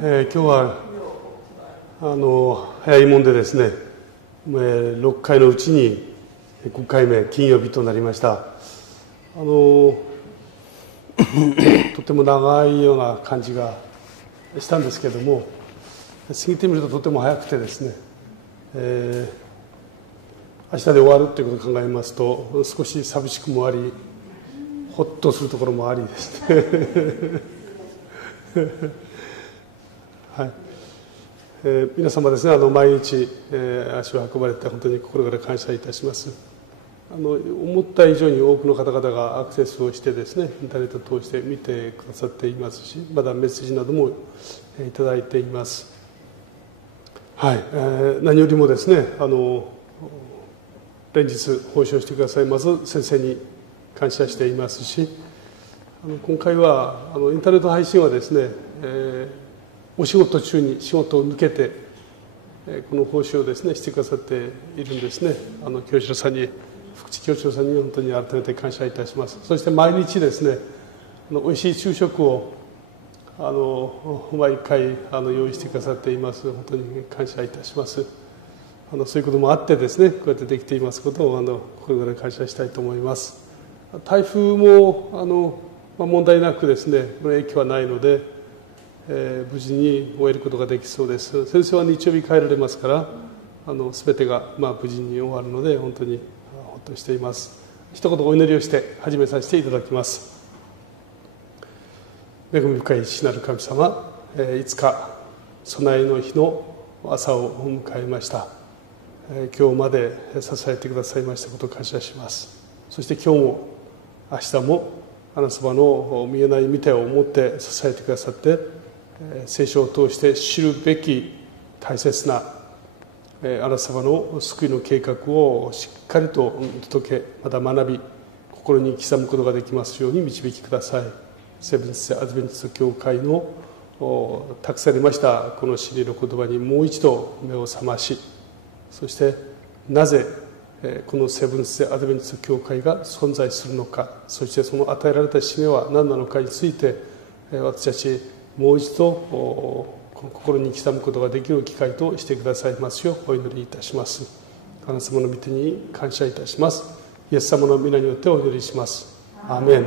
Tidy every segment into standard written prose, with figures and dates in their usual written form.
今日は早いもんでですね、6回のうちに5回目金曜日となりました。とても長いような感じがしたんですけれども、過ぎてみるととても早くてですね、明日で終わるということを考えますと少し寂しくもあり、ほっとするところもありですねはい、皆様ですね、毎日、足を運ばれて本当に心から感謝いたします。思った以上に多くの方々がアクセスをしてですね、インターネットを通して見てくださっていますし、まだメッセージなどもいただいています。はい、何よりもですね、連日奉仕をしてくださいます先生に感謝していますし、今回はインターネット配信はですね、お仕事中に仕事を抜けてこの奉仕をですねしてくださっているんですね。教師さんに、福地教師さんに本当に改めて感謝いたします。そして毎日ですね、おいしい昼食を毎回用意してくださっています。本当に感謝いたします。そういうこともあってですね、こうやってできていますことを心から感謝したいと思います。台風も問題なくですね、影響はないので、無事に終えることができそうです。先生は日曜日帰られますから、全てが無事に終わるので本当にほっとしています。一言お祈りをして始めさせていただきます。恵み深い父なる神様、いつか備えの日の朝を迎えました。今日まで支えてくださいましたことを感謝します。そして今日も明日もあなた様の見えない見てを持って支えてくださって、聖書を通して知るべき大切なあなた様の救いの計画をしっかりと届け、また学び、心に刻むことができますように導きください。セブンス・アドベンチスト教会の託されましたこの真理の言葉にもう一度目を覚まし、そしてなぜこのセブンス・アドベンチスト教会が存在するのか、そしてその与えられた使命は何なのかについて、私たちもう一度心に刻むことができる機会としてくださいますようお祈りいたします。あなた様の御手に感謝いたします。イエス様の皆によってお祈りします。アーメン。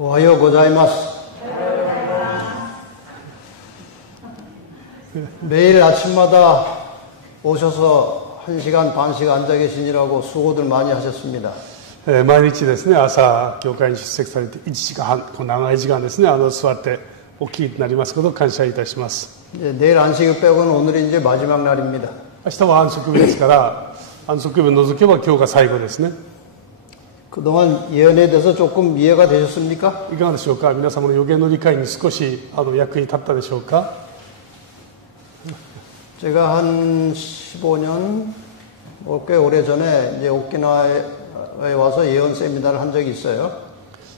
おはようございます。매일 아침마다 오셔서 1시간 반씩 앉아 계시느라고 수고들 많이 하셨습니다. 毎日ですね、朝教会に出席されて1時間半、この長い時間ですね、座ってお聞きになりますことを感謝いたします。 내일 안식일 빼고는 오늘이 이제 마지막 날입니다. 明日は安息日ですから、安息日を除けば今日が最後ですね。 그동안 예언에 대해서 조금 이해가 되셨습니까? いかがでしょうか。皆様の予言の理解に少し役に立ったでしょうか。 제가 한 15년, 꽤 오래전에 이제 오키나와에 와서 예언 세미나를 한 적이 있어요.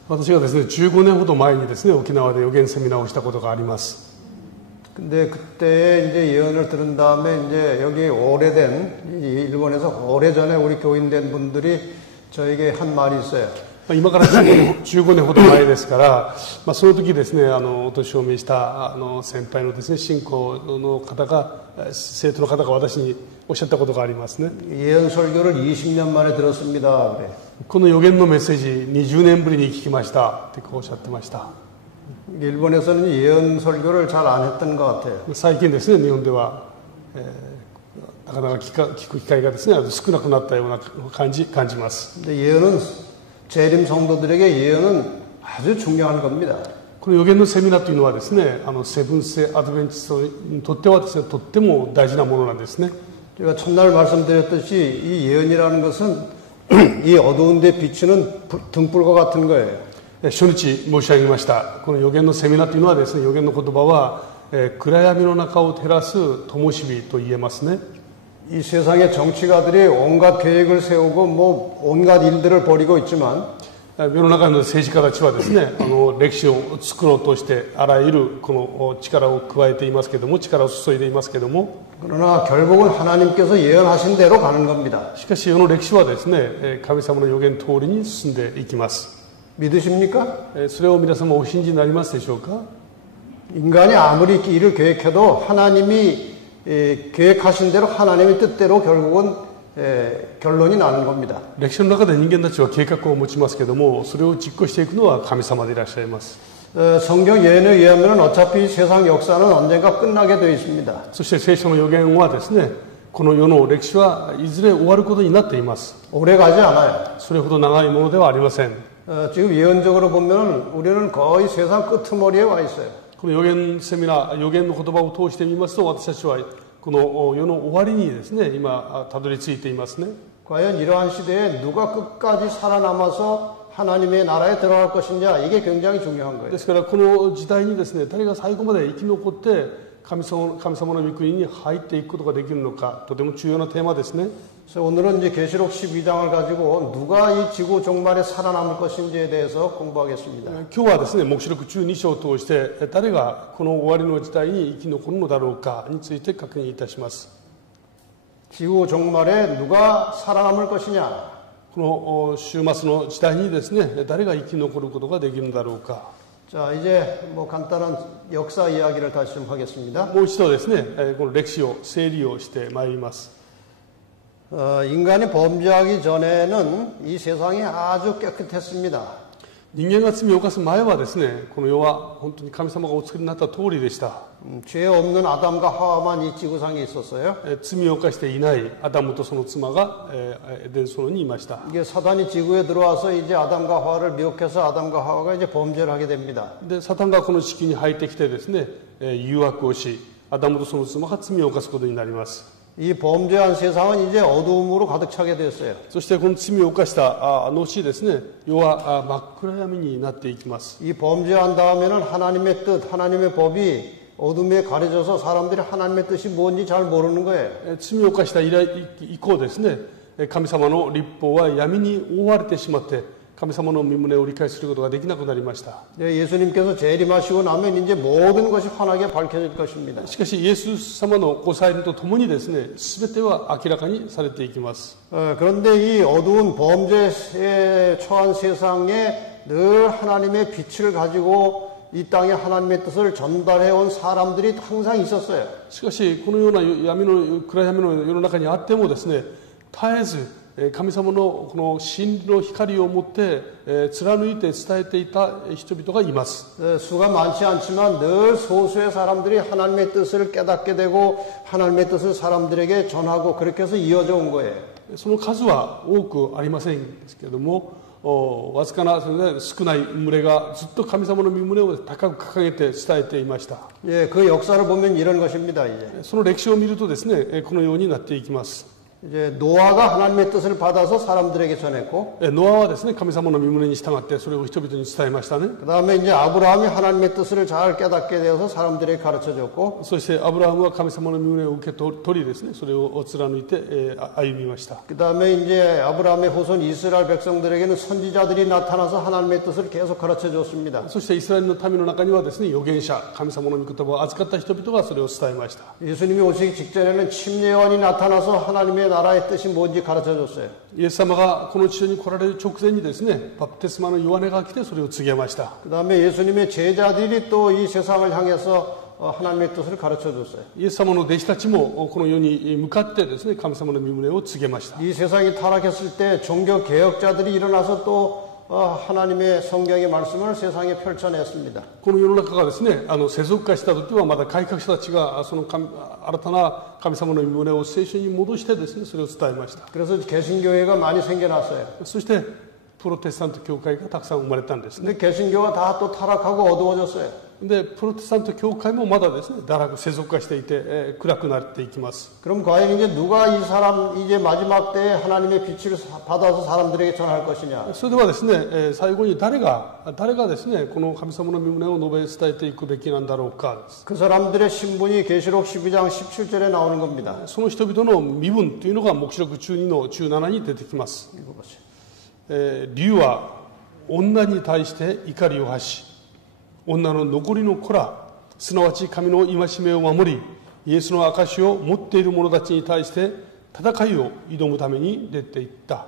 私がですね、15年ほど前にですね、沖縄で予言セミナーをしたことがあります。 근데 그때 이제 예언을 들은 다음에 이제 여기 오래된, 일본에서 오래전에 우리 교인된 분들이 저에게 한 말이 있어요. 今から15年ほど前ですから、その時ですね、お年を召した先輩のですね、信仰の方が、生徒の方が私におっしゃったことがありますね。 예언 설교를 20년 만에 들었습니다. 그래. この予言のメッセージ20年ぶりに聞きましたってこうおっしゃってました。 일본에서는 예언 설교를 잘 안 했던 것 같아요. 最近ですね、日本では、なかなか聞く機会がですね、少なくなったような感じます。 근데 예언은 재림 성도들에게 예언은 아주 중요한 겁니다. この予言のセミナーというのはですね、セブンス・アドベンチストにとってはですね、とっても大事なものなんですね。 제가 첫날 말씀드렸듯이 이 예언이라는 것은 이 어두운 데 비추는 등불과 같은 거예요. 初日申し上げました。この予言のセミナーというのはですね、予言の言葉は、暗闇の中を照らす灯火と言えますね。 이 세상의 정치가들이 온갖 계획을 세우고 온갖 일들을 벌이고 있지만 世の中の政治家たちはですね、歴史を作ろうとしてあらゆるこの力を加えていますけども、力を注いでいますけども、 그러나 결국은 하나님께서 예언하신 대로 가는 겁니다. しかし、この歴史はですね、神様の予言通りに進んでいきます。 믿으십니까? それを皆様お信じになりますでしょうか？ 인간이 아무리 일을 계획해도 하나님이 계획하신 대로 하나님의 뜻대로 결국은 결론이 나는 겁니다. 歴史の中で人間たちは計画を持ちますけども、それを実行していくのは神様でいらっしゃいます。 성경 예언에 의하면 어차피 세상 역사는 언젠가 끝나게 되어 있습니다. そして聖書の予言はですね、この世の歴史はいずれ終わることになっています。 오래 가지 않아요. それほど長いものではありません。 지금 예언적으로 보면 우리는 거의 세상 끄트머리에 와 있어요. この予言セミナー、予言の言葉を通してみますと、私たちはこの世の終わりにですね、今たどり着いていますね。 과연 이러한 시대에 누가 끝까지 살아남아서 하나님의 나라에 들어갈 것이냐, 이게 굉장히 중요한 거예요. ですからこの時代にですね、誰が最後まで生き残って神様の御国に入っていくことができるのか、とても重要なテーマですね。 그래서 오늘은 이제 계시록 12장을 가지고 누가 이 지구 종말에 살아남을 것인지에 대해서 공부하겠습니다. 今日はですね、黙示録12章を通して誰がこの終わりの時代に生き残るのだろうかについて確認いたします。 지구 종말에 누가 살아남을 것이냐? この終末の時代にですね、誰が生き残ることができるのだろうか。 자, 이제 뭐 간단한 역사 이야기를 다시 좀 하겠습니다. もう一度ですね、この歴史を整理をしてまいります。 인간이 범죄하기 전에는 이 세상이 아주 깨끗했습니다. 人間が罪を犯す前はですね、この世は本当に神様がお作りになった通りでした。 죄 없는 아담과 하와만 이 지구상에 있었어요. 罪を犯していないアダムとその妻がエデン園にいました。 이게 사단이 지구에 들어와서 이제 아담과 하와를 미혹해서 아담과 하와가 이제 범죄를 하게 됩니다. で、サタンがこの地球に入ってきてですね、誘惑をし、アダムとその妻が罪を犯すことになります。 이 범죄한 세상은 이제 어두움으로 가득 차게 됐어요. そしてこの罪を犯した後ですね、世は真っ暗闇になっていきます。 이 범죄한 다음에는 하나님의 뜻, 하나님의 법이 어둠에 가려져서 사람들이 하나님의 뜻이 뭔지 잘 모르는 거예요. 罪を犯した以降ですね、神様の律法は闇に覆われてしまって、神様の御胸を理解することができなくなりました。 예수님께서 재림하시고 나면 이제 모든 것이 환하게 밝혀질 것입니다. しかしイエス様のご再臨とともにですね、すべては明らかにされていきます。 그런데 이 어두운 범죄에 처한 세상에 늘 하나님의 빛을 가지고 이 땅에 하나님의 뜻을 전달해 온 사람들이 항상 있었어요. しかしこのような暗闇の世の中にあってもですね、絶えず神様のこの真理の光を持って貫いて伝えていた人々がいます。 수가 많지 않지만 늘 소수의 사람들이 하나님의 뜻을 깨닫게 되고 하나님의 뜻을 사람들에게 전하고 그렇게 해서 이어져 온 거예요. その数は多くありませんけれども、わずかな少ない群れがずっと神様の御胸を高く掲げて伝えていました。 예, 그 역사를 보면 이런 것입니다. 이제. その歴史を見るとですね、このようになっていきます。 이제 노아가 하나님의 뜻을 받아서 사람들에게 전했고, ノアはですね、神様の御胸に従ってそれを人々に伝えましたね。 그 다음에 이제 아브라함이 하나님의 뜻을 잘 깨닫게 되어서 사람들에게 가르쳐 줬고, そしてアブラハムは神様の御胸を受け取りですね、それを貫いて歩みました。 그 다음에 이제 아브라함의 후손 이스라엘 백성들에게는 선지자들이 나타나서 하나님의 뜻을 계속 가르쳐 줬습니다. そしてイスラエルの民の中にはですね、預言者、神様の御言葉を預かった人々がそれを伝えました。 예수님이 오시기 직전에는 침례요한이 나타나서 하나님의 나라의 뜻이 뭔지 가르쳐 줬어요. イエス様がこの地上に来られる直前にですね、バプテスマのヨハネが来てそれを告げました。 그 다음에 예수님의 제자들이 또 이 세상을 향해서 하나님의 뜻을 가르쳐 줬어요. イエス様の弟子たちもこの世に向かってですね、神様の御胸を告げました。 이 세상이 타락했을 때 종교 개혁자들이 일어나서 또 하나님의 성경의 말씀을 세상에 펼쳐냈습니다. この世の中がですね、世俗化した時はまだ改革者たちがその新たな神様の御胸を聖書に戻してですね、それを伝えました。 그래서 개신교회가 많이 생겨났어요. そしてプロテスタント教会がたくさん生まれたんですね。 근데 개신교가 다 또 타락하고 어두워졌어요. でプロテスタント教会もまだですね、堕落世俗化していて、暗くなっていきます。 그럼 과연 이제 누가 이 사람 이제 마지막 때에 하나님의 빛을 받아서 사람들에게 전할 것이냐? それではですね、最後に誰がですね、この神様の御胸を述べ伝えていくべきなんだろうか。 그 사람들의 신분이 계시록 12장 17절에 나오는 겁니다. その人々の身分というのが黙示録12の17に出てきます。理由は女に対して怒りを発し、女の残りの子ら、すなわち神の戒めを守り、イエスの証を持っている者たちに対して戦いを挑むために出ていった。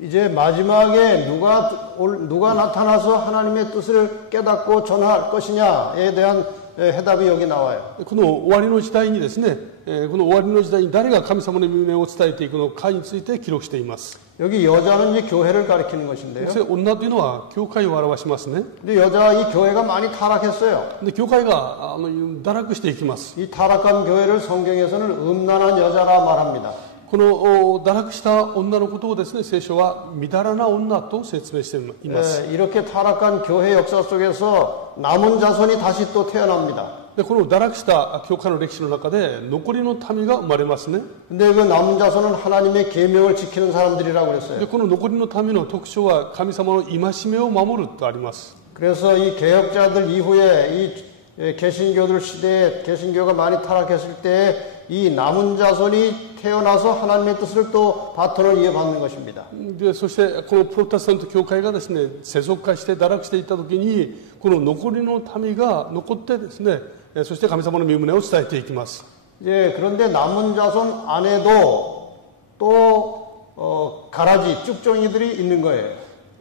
이제 마지막에 누가 나타나서 하나님의 뜻을 깨닫고 전할 것이냐에 대한 해답이 여기 나와요. この終わりの時代にですね、この終わりの時代に誰が神様の御名を伝えていくのかについて記録しています。 여기 여자는 이제 교회를 가리키는 것인데요. 女というのは教会を表しますね。 근데 이 교회가 많이 타락했어요. で教会が堕落していきます。 이 타락한 교회를 성경에서는 음란한 여자라 말합니다. この堕落した女のことをですね、聖書はみだらな女と説明しています。 이렇게 타락한 교회 역사 속에서 남은 자손이 다시 또 태어납니다. でこの堕落した教会の歴史の中で残りの民が生まれますね。 근데 그 남은 자손은 하나님의 계명을 지키는 사람들이라고 그랬어요. でこの残りの民の特徴は神様の戒めを守るとあります。 그래서 이 개혁자들 이후에 이 개신교들 시대에 개신교가 많이 타락했을 때 이 남은 자손이 태어나서 하나님의 뜻을 또 바톤을 이어받는 것입니다. でそしてこのプロテスタント教会がですね、世俗化して堕落していった時に、この残りの民が残ってですね、そして神様の御旨を伝えていきます。 그런데 남은 자손 안에도 또 가라지 쭉정이들이 있는 거예요.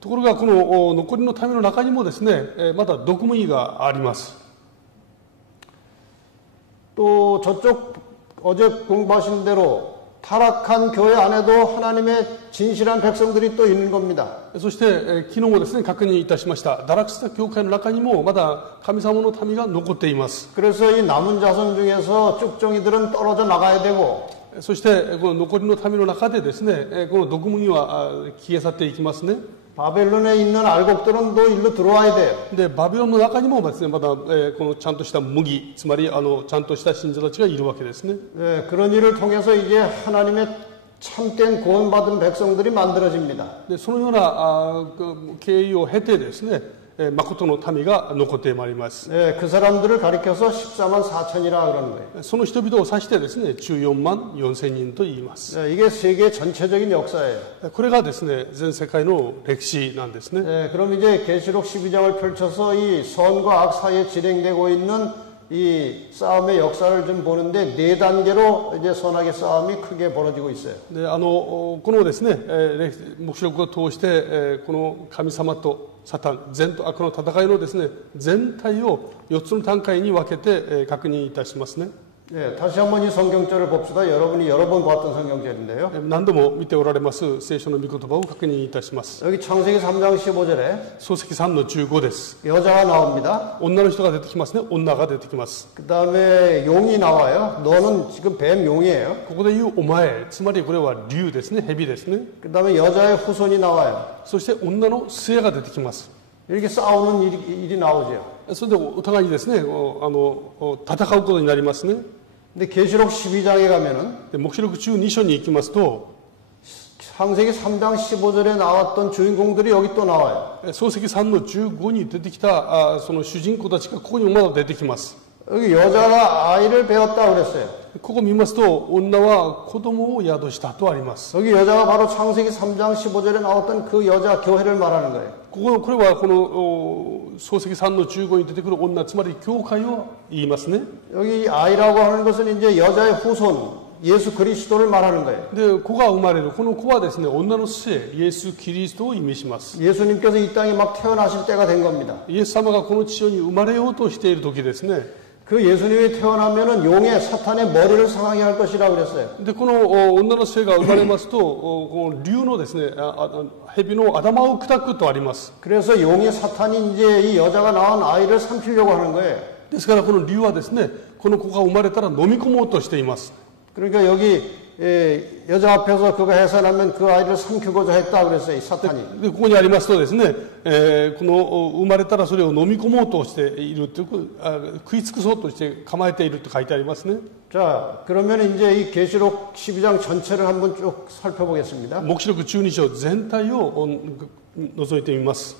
ところがこの残りの民の中にもですね、まだ毒無意があります。 또 저쪽 어제 공부하신 대로 타락한 교회 안에도 하나님의 진실한 백성들이 또 있는 겁니다. そして昨日もですね確認いたしました。堕落した教会の中にもまだ神様の民が残っています。 그래서 이 남은 자손 중에서 쭉정이들은 떨어져 나가야 되고 そしてこの残りの民の中でですね、この毒無意は消え去っていきますね。 바벨론에 있는 알곡들은 또 일로 들어와야 돼요. でバビロンの中にもですね、まだこのちゃんとした麦、つまりちゃんとした信者たちがいるわけですね。 그런 일을 통해서 이제 하나님의 참된 구원받은 백성들이 만들어집니다. でそのような経緯を経てですね、誠の民が残ってまいります。 그 사람들을 가리켜서 14만 4천이라 그러는 거예요. その人々を指してですね、14万4千人と言います。 이게 세계 전체적인 역사예요. これがですね、全世界の歴史なんですね。 그럼 이제 계시록 12장을 펼쳐서 이 선과 악 사이에 진행되고 있는 이 싸움의 역사를 좀 보는데 네 단계로 이제 선악의 싸움이 크게 벌어지고 있어요. でこのですね、黙示録を通して、この神様とサタン、善と悪の戦いのですね、全体を4つの段階に分けて、確認いたしますね。 다시 한번 이 성경절을 봅시다. 여러분이 여러 번 봤던 성경절인데요. 何度も見ておられます聖書の御言葉を確認いたします。 여기 창세기 3장 15절에 創世記3の15です。 여자가 나옵니다. 女の人が出てきますね。女が出てきます。 그 다음에 용이 나와요. 너는 지금 뱀 용이에요. ここで言うお前、つまりこれは竜ですね。蛇ですね。 그 다음에 여자의 후손이 나와요. そして女の末が出てきます。 이렇게 싸우는 일이 나오죠. それでお互いにですね、戦うことになりますね。 근데 계시록 12장에 가면은 で黙示録12章に行きますと、 창세기 3장 15절에 나왔던 주인공들이 여기 또 나와요. 創世記3の15に出てきたその主人公たちがここにまだ出てきます。 여기 여자가 아이를 배웠다 그랬어요. ここ見ますと女は子供を宿したとあります。 여기 여자가 바로 창세기 3장 15절에 나왔던 그 여자 교회를 말하는 거예요. これはこの創世記3の15に出てくる女、つまり教会を言いますね。 여기 아이라고 하는 것은 이제 여자의 후손 예수 그리스도를 말하는 거예요. で子が生まれるこの子はですね、女の末イエス・キリストを意味します。 예수님께서 이 땅에 막 태어나실 때가 된 겁니다. イエス様がこの地上に生まれようとしている時ですね。 그 예수님이 태어나면은 용의 사탄의 머리를 상하게 할 것이라고 그랬어요. でこの女の末が生まれますと、この竜のですね、蛇の頭を砕くとあります。 그래서 용의 사탄이 이제 이 여자가 낳은 아이를 삼키려고 하는 거예요. ですからこの竜はですね、この子が生まれたら飲み込もうとしています。 그러니까 여기 여자 앞에서 그거 해산하면 그 아이를 삼키고자 했다 그랬어요. 이 사탄이. でここにありますとですね、この生まれたらそれを飲み込もうとしているという、食い尽くそうとして構えていると書いてありますね。 자, 그러면 이제 이 계시록 12장 전체를 한번 쭉 살펴보겠습니다. 黙示録12章全体を覗いてみます。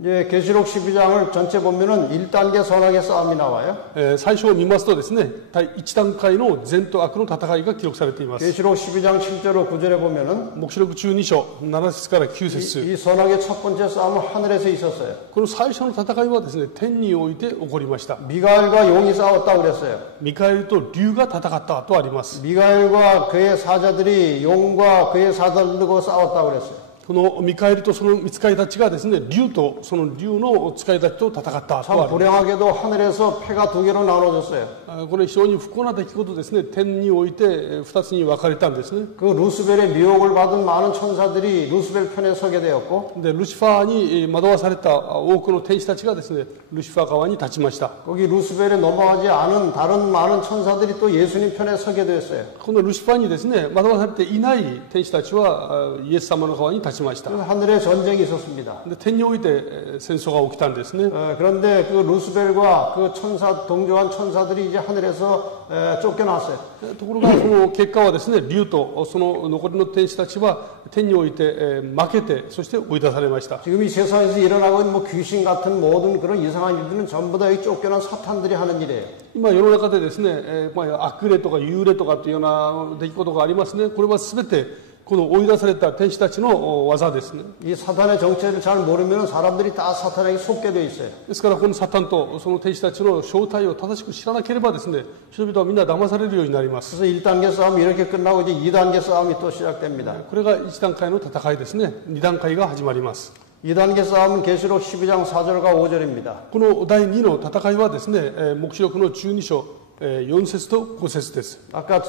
이제 계시록 12장을 전체 보면은 1단계 선악의 싸움이 나와요. 最初を見ますとですね、第1段階の善と悪の戦いが記録されています。 계시록 12장 7절로 9절에 보면은 黙示録12章7節から9節 이 선악의 첫 번째 싸움은 하늘에서 있었어요. この最初の戦いはですね、天において起こりました。 미가엘과 용이 싸웠다고 그랬어요. ミカエルと竜が戦ったとあります。 미가엘과 그의 사자들이 용과 그의 사자들과 싸웠다고 그랬어요. このミカエルとその御使いたちがですね、竜とその竜の使いたちと戦ったとあ 참 ります。 불행하게도 하늘에서 패가 두 개로 나눠졌어요. これ非常に不幸な出来事ですね。天において2つに分かれたんですね。 그 루스벨의 미혹을 받은 많은 천사들이 루스벨 편에 서게 되었고 でルシファーに惑わされた多くの天使たちがですね、ルシファー側に立ちました。 거기 루스벨에 넘어가지 않은 다른 많은 천사들이 또 예수님 편에 서게 되었어요. このルシファーにですね、惑わされていない天使たちはイエス様の側に立ちました。 그래서 하늘에 전쟁이 있었습니다. で天において戦争が起きたんですね。 그런데 그 루스벨과 그 천사 동조한 천사들이 이제 하늘에서 쫓겨났어요. ところがその結果はですね、竜とその残りの天使たちは天において負けて、そして追い出されました。 지금 이 세상에서 일어나고 있는 뭐 귀신 같은 모든 그런 이상한 일들은 전부 다 이 쫓겨난 사탄들이 하는 일이에요. 今世の中でですね、悪霊とか幽霊とかというような出来事がありますね。これは全てこの追い出された天使たちの技ですね。 이 사탄의 정체를 잘 모르면 사람들이 다 사탄에게 속게 돼 있어요. ですからこのサタンとその天使たちの正体を正しく知らなければですね、人々はみんな騙されるようになります。 그래서 1단계 싸움이 이렇게 끝나고 이제 2단계 싸움이 또 시작됩니다. これが1段階の戦いですね。2段階が始まります。 2단계 싸움은 계시록 12장 4절과 5절입니다. この第2の戦いはですね、黙示録の12章4節と5節です。 아까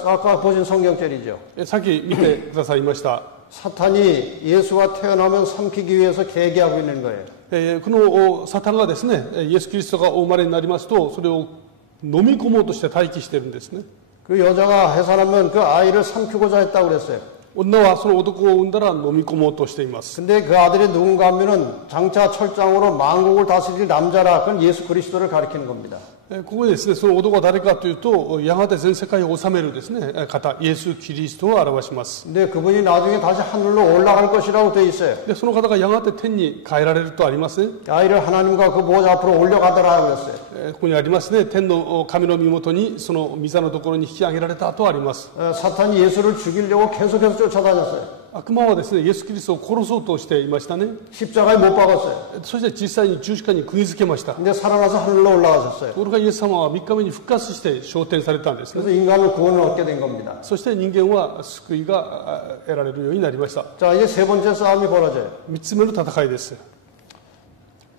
보신 성경절이죠. さっき見てくださいました。 사탄이 예수가 태어나면 삼키기 위해서 계기하고 있는 거예요. このサタンがですね、イエス・キリストがお生まれになりますと、それを飲み込もうとして待機しているんですね。 그 여자가 해산하면 그 아이를 삼키고자 했다고 그랬어요. 女はその男を産んだら飲み込もうとしています。 근데 그 아들이 누군가 하면은 장차 철장으로 만국을 다스릴 남자라. 그건 예수 그리스도를 가리키는 겁니다. ここでですね、その男は誰かというと、やがて全世界を治めるですね、方、イエス・キリストを表します。 근데 그분이 나중에 다시 하늘로 올라갈 것이라고 돼 있어요. で、その方がやがて天に帰られるとありますね。 아이를 하나님과 그 보좌 앞으로 올려가더라 그랬어요. ここにありますね、天の神の身元に、その御座のところに引き上げられたとあります。 사탄이 예수를 죽이려고 계속해서 쫓아다녔어요. 悪魔はですね、イエス・キリストを殺そうとしていましたね。 십자가에 못 박았어요. そして実際に十字架に釘付けました。 근데 살아나서 하늘로 올라가셨어요. ところがイエス様は3日目に復活して昇天されたんですね。 그래서 인간은 구원을 얻게 된 겁니다. そして人間は救いが得られるようになりました。 자, 이제 세 번째 싸움이 벌어져요. 3つ目の戦いです。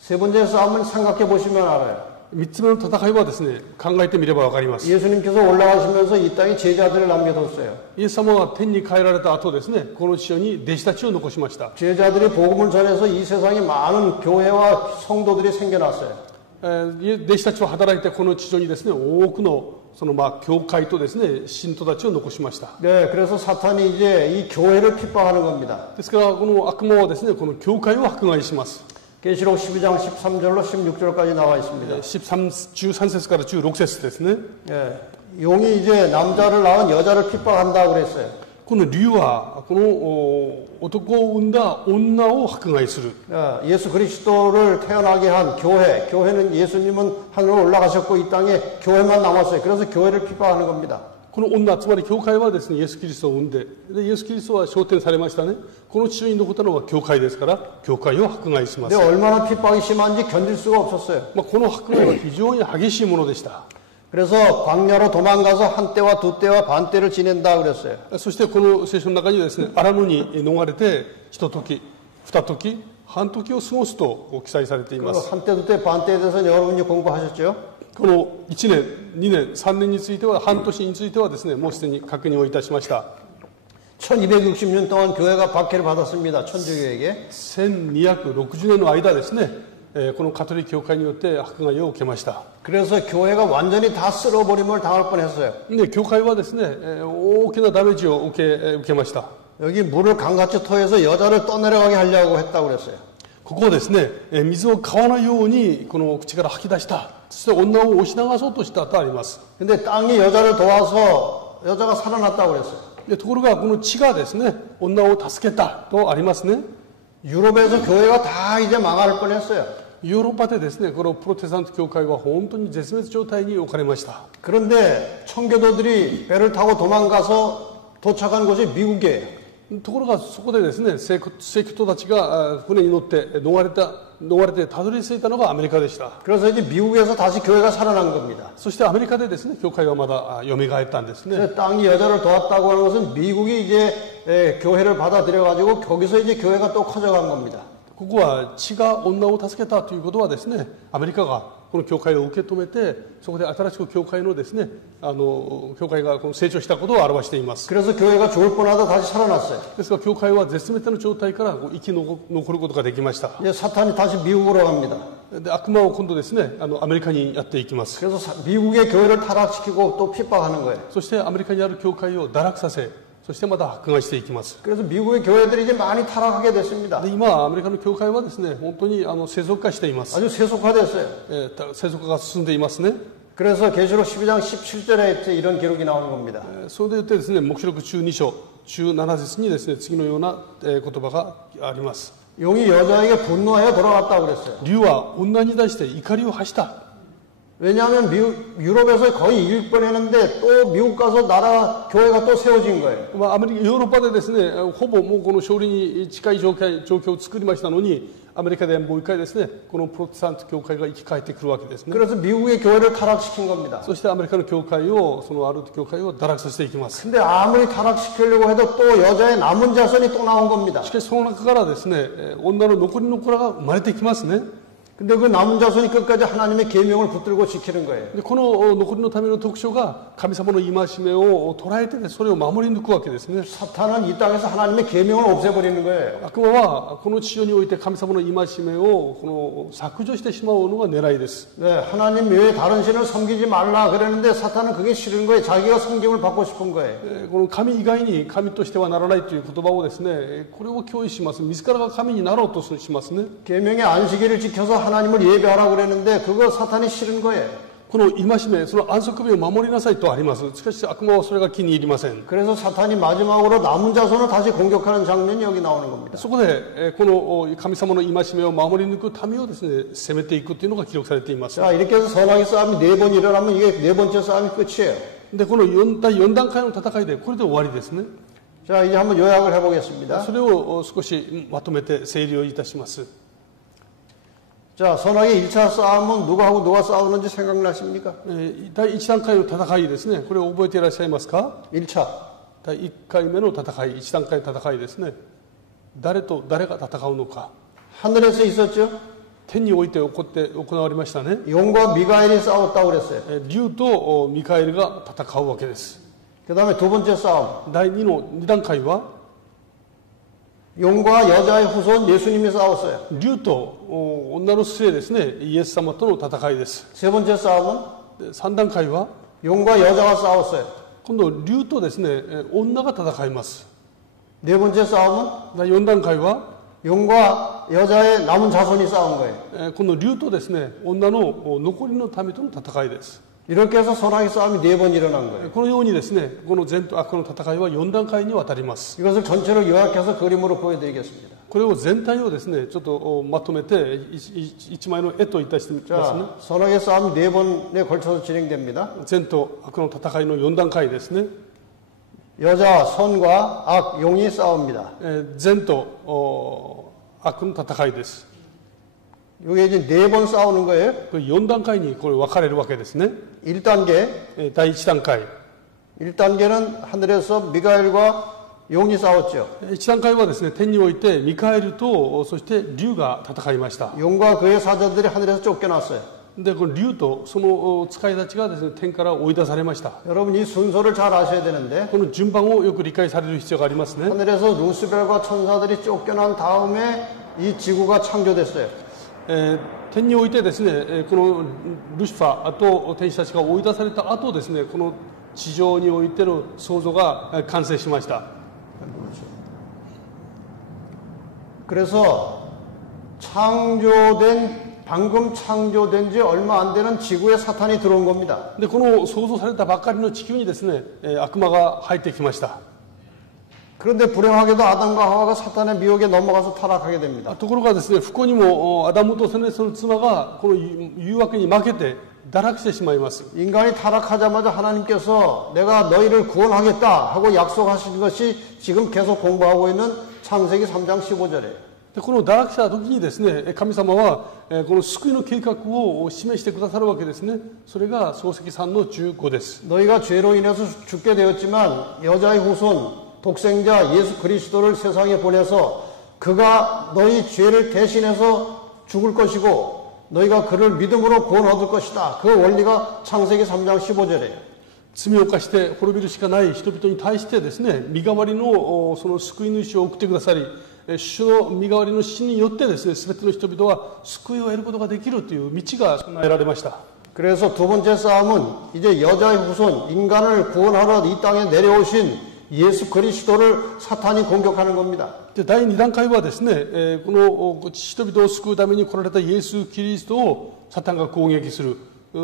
세 번째 싸움은 생각해 보시면 알아요. 3つ目の戦いはですね、考えてみればわかります。 예수님께서 올라가시면서 이 땅에 제자들을 남겨뒀어요. イエス様は天に帰られた後ですね、この地上に弟子たちを残しました。 제자들이 복음을 전해서 이 세상에 많은 교회와 성도들이 생겨났어요. 弟子たちは働いてこの地上にですね、多くのその教会とですね、信徒たちを残しました。 네, 그래서 사탄이 이제 이 교회를 핍박하는 겁니다. ですからこの悪魔はですね、この教会を迫害します。 계시록 12장 13절로 16절까지 나와 있습니다. 13節から16節ですね。 예, 용이 이제 남자를 낳은 여자를 핍박한다고 그랬어요. この竜はこの男を産んだ女を迫害する。 예수 그리스도를 태어나게 한 교회, 교회는 예수님은 하늘로 올라가셨고 이 땅에 교회만 남았어요. 그래서 교회를 핍박하는 겁니다. この女、つまり教会はですね、イエス・キリストを生んで、イエス・キリストは昇天されましたね。この地上に残ったのは教会ですから、教会を迫害します。 근데 얼마나 핍박이 심한지 견딜 수가 없었어요. この迫害は非常に激しいものでした。 그래서 광야로 도망가서 한 때와 두 때와 반 때를 지낸다 그랬어요. そしてこの聖書の中にはですね、荒野に逃れて、一時、二時、半時を過ごすと記載されています。 한 때, 두 때, 반 때에 대해서 여러분이 공부하셨죠? この1年、2年、3年については、半年についてはですね、もうすでに確認をいたしました。 1260년 동안 교회가 박해를 받았습니다. 천주교에게. 1260年の間ですね、このカトリック教会によって迫害を受けました。 그래서 교회가 완전히 다 쓸어버림을 당할 뻔했어요. で、教会はですね、大きなダメージを受けました。 여기 물을 강같이 터해서 여자를 떠내려가게 하려고 했다고 그랬어요. ここをですね、水を川のようにこの口から吐き出した。そして女を押し流そうとしたとあります。 근데 땅이 여자를 도와서 여자가 살아났다고 그랬어요. でところがこの地がですね、女を助けたとありますね。 유럽에서 교회가 다 이제 망할 뻔했어요. ヨーロッパでですね、このプロテスタント教会は本当に絶滅状態に置かれました。 그런데 청교도들이 배를 타고 도망가서 도착한 곳이 미국이에요. ところがそこでですね、聖教徒たちが船に乗って逃れてたどり着いたのがアメリカでした。 그래서 이제 미국에서 다시 교회가 살아난 겁니다. そしてアメリカでですね、教会はまだ蘇ったんですね。 땅이 여자를 도왔다고 하는 것은 미국이 이제 교회를 받아들여 가지고 거기서 이제 교회가 또 커져간 겁니다. ここは血が女を助けたということはですね、アメリカがこの教会を受け止めて、そこで新しく教会のですね、教会がこの成長したことを表しています。 그래서 교회가 죽을 뻔하다 다시 살아났어요. ですから教会は絶滅の状態から生き残ることができました。 이제 사탄이 다시 미국으로 갑니다. で悪魔を今度ですね、アメリカにやっていきます。 그래서 미국의 교회를 타락시키고 또 핍박하는 거예요. そしてアメリカにある教会を堕落させ、そしてまた迫害していきます。 그래서 미국의 교회들이 이제 많이 타락하게 됐습니다. で今アメリカの教会はですね、本当に世俗化しています。 아주 세속화됐어요. 世俗化が進んでいますね。 그래서 계시록 12장 17절에 이런 기록이 나오는 겁니다. それでよってですね、黙示録12章17節にですね、次のような言葉があります。 용이 여자에게 분노하여 돌아왔다고 그랬어요. 竜は女に対して怒りを発した。 왜냐하면 유럽에서 거의 일 뻔했는데 또 미국 가서 나라 교회가 또 세워진 거예요. アメリカヨーロッパでですね、ほぼもうこの勝利に近い状況を作りましたのに、アメリカでもう一回ですね、このプロテスタント教会が生き返ってくるわけですね。 그래서 미국의 교회를 타락시킨 겁니다. そしてアメリカの教会を、そのある教会を堕落させていきます。 근데 아무리 타락시키려고 해도 또 여자의 남은 자손이 또 나온 겁니다. しかしその中からですね、女の残りの子らが生まれてきますね。 근데 그 남은 자손이 끝까지 하나님의 계명을 붙들고 지키는 거예요. でこの残りのための特徴が神様の戒めを捉えて、ね、それを守り抜くわけですね。 사탄은 이 땅에서 하나님의 계명을 없애버리는 거예요. 悪魔はこの地上において神様の戒めをこの削除してしまうのが狙いです。 네, 하나님 외에 다른 신을 섬기지 말라 그랬는데 사탄은 그게 싫은 거예요. 자기가 섬김을 받고 싶은 거예요. この神以外に神としてはならないという言葉をですね、これを強意します。自らが神になろうとしますね。 계명의 안식일을 지켜서 하나님을 예배하라고 그랬는데 그거 사탄이 싫은 거예요. この戒め、その安息日を守りなさいとあります。しかし悪魔はそれが気に入りません。 그래서 사탄이 마지막으로 남은 자손을 다시 공격하는 장면이 여기 나오는 겁니다. そこでこの神様の戒めを守り抜く民をですね、攻めていくというのが記録されています。 자, 이렇게 해서 선악의 싸움이 4번 일어나면 이게 4번째 싸움이 끝이에요. でこの第4段階の戦いでこれで終わりですね。 자, 이제 한번 요약을 해보겠습니다. それを少しまとめて整理をいたします。 자, 선악의 1차 싸움은 누가 하고 누가 싸우는지 생각나십니까? 第1段階の戦いですね。これを覚えていらっしゃいますか？ 1차. 第1回目の戦い、1段階の戦いですね。誰と誰が戦うのか。 하늘에서 있었죠? 天において行われましたね。 용과 미가엘이 싸웠다고 그랬어요. 竜とミカエルが戦うわけです。 그 다음에 두 번째 싸움. 第2段階は 용과 여자의 후손 예수님이 싸웠어요. 竜と女の末ですね、イエス様との戦いです。 세 번째 싸움은 3段階は 용과 여자가 싸웠어요. 今度竜とですね、女が戦います。 네 번째 싸움은 第4段階は 용과 여자의 남은 자손이 싸운 거예요. この竜とですね、女の残りの民との戦いです。 이렇게 해서 선악의 싸움이 4번 일어난 거예요. このようにですね、この善と悪の戦いは4段階にわたります。 이것을 전체를 요약해서 그림으로 보여드리겠습니다. これを全体をですね、ちょっとまとめて一枚の絵といたしますね。 자, 선악의 싸움 4번에 걸쳐서 진행됩니다. 善と悪の戦いの4段階ですね。 여자, 선과 악, 용이 싸웁니다. 善と悪の戦いです。 이게 이제 4번 싸우는 거예요. 4段階にこれ分かれるわけですね。 1단계. 第1段階。 1단계는 하늘에서 미가엘과 용이 싸웠죠. 1段階はですね、天においてミカエルとそして竜が戦いました。 용과 그의 사자들이 하늘에서 쫓겨났어요. でこの竜とその使いたちがですね、天から追い出されました。 여러분 이 순서를 잘 아셔야 되는데 この順番をよく理解される必要がありますね。 하늘에서 루시벨과 천사들이 쫓겨난 다음에 이 지구가 창조됐어요. 天においてですね、このルシファーと天使たちが追い出された後ですね、この地上においての創造が完成しました。 그래서 방금 창조된 지 얼마 안 되는 지구에 사탄이 들어온 겁니다. でこの創造されたばっかりの地球にですね、悪魔が入ってきました。 그런데 불행하게도 아담과 하와가 사탄의 미혹에 넘어가서 타락하게 됩니다. ところがですね、不幸にもアダムとその妻がこの誘惑に負けて堕落してしまいます。 인간이 타락하자마자 하나님께서 내가 너희를 구원하겠다 하고 약속하신 것이 지금 계속 공부하고 있는 창세기 3장 15절에 でこの堕落した時にですね、神様はこの救いの計画を示してくださるわけですね。それが創世記3の15です。 너희가 죄로 인해서 죽게 되었지만 여자의 후손 독생자 예수 그리스도를 세상에 보내서 그가 너희 죄를 대신해서 죽을 것이고 너희가 그를 믿음으로 구원 얻을 것이다. 그 원리가 창세기 3장 15절이에요. 罪を犯して滅びるしかない人々に対してですね、身代わりのその救い主を送ってくださり、主の身代わりの死によってですね、すべての人々は救いを得ることができるという道が備えられました。 그래서 두 번째 싸움은 이제 여자의 후손 인간을 구원하러 이 땅에 내려오신 예수 그리스도를 사탄이 공격하는 겁니다. で第2段階はですね、この人々を救うために来られたイエス・キリストをサタンが攻撃する、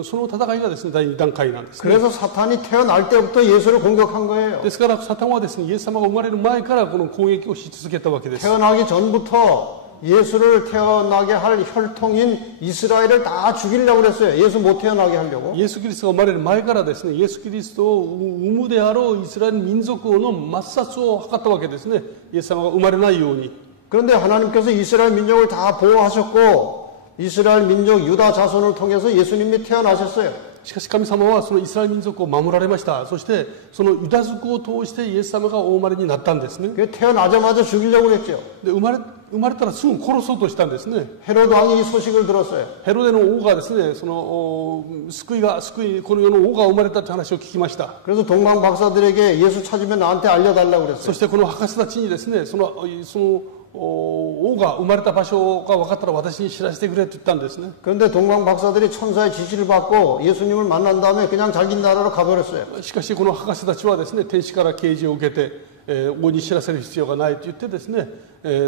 その戦いがですね、第2段階なんですね。 그래서 사탄이 태어날 때부터 예수를 공격한 거예요. ですからサタンはですね、イエス様が生まれる前からこの攻撃をし続けたわけです。 태어나기 전부터 예수를 태어나게 할 혈통인 이스라엘을 다 죽이려고 그랬어요. 예수 못 태어나게 하려고. イエス・キリストが生まれる前からですね、イエス・キリストを生むであろうイスラエル民族の抹殺を図ったわけですね。イエス様が生まれないように。 그런데 하나님께서 이스라엘 민족을 다 보호하셨고 이스라엘 민족 유다 자손을 통해서 예수님이 태어나셨어요. しかし神様はそのイスラエル民族を守られました。そしてそのユダ族を通してイエス様がお生まれになったんですね。 태어나자마자 죽이려고 그랬죠. で生まれたらすぐ殺そうとしたんですね。 헤로드 왕이 이 소식을 들었어요. ヘロデの王がですね、その救いこの世の王が生まれたという話を聞きました。 그래서 동방 박사들에게 예수 찾으면 나한테 알려달라고 그랬어요. そしてこの博士たちにですね、その王が生まれた場所が分かったら私に知らせてくれと言ったんですね。 그런데 동방 박사들이 천사의 지시를 받고 예수님을 만난 다음에 그냥 자기 나라로 가버렸어요. しかしこの博士たちはですね、天使から啓示を受けて、王に知らせる必要がないと言ってですね、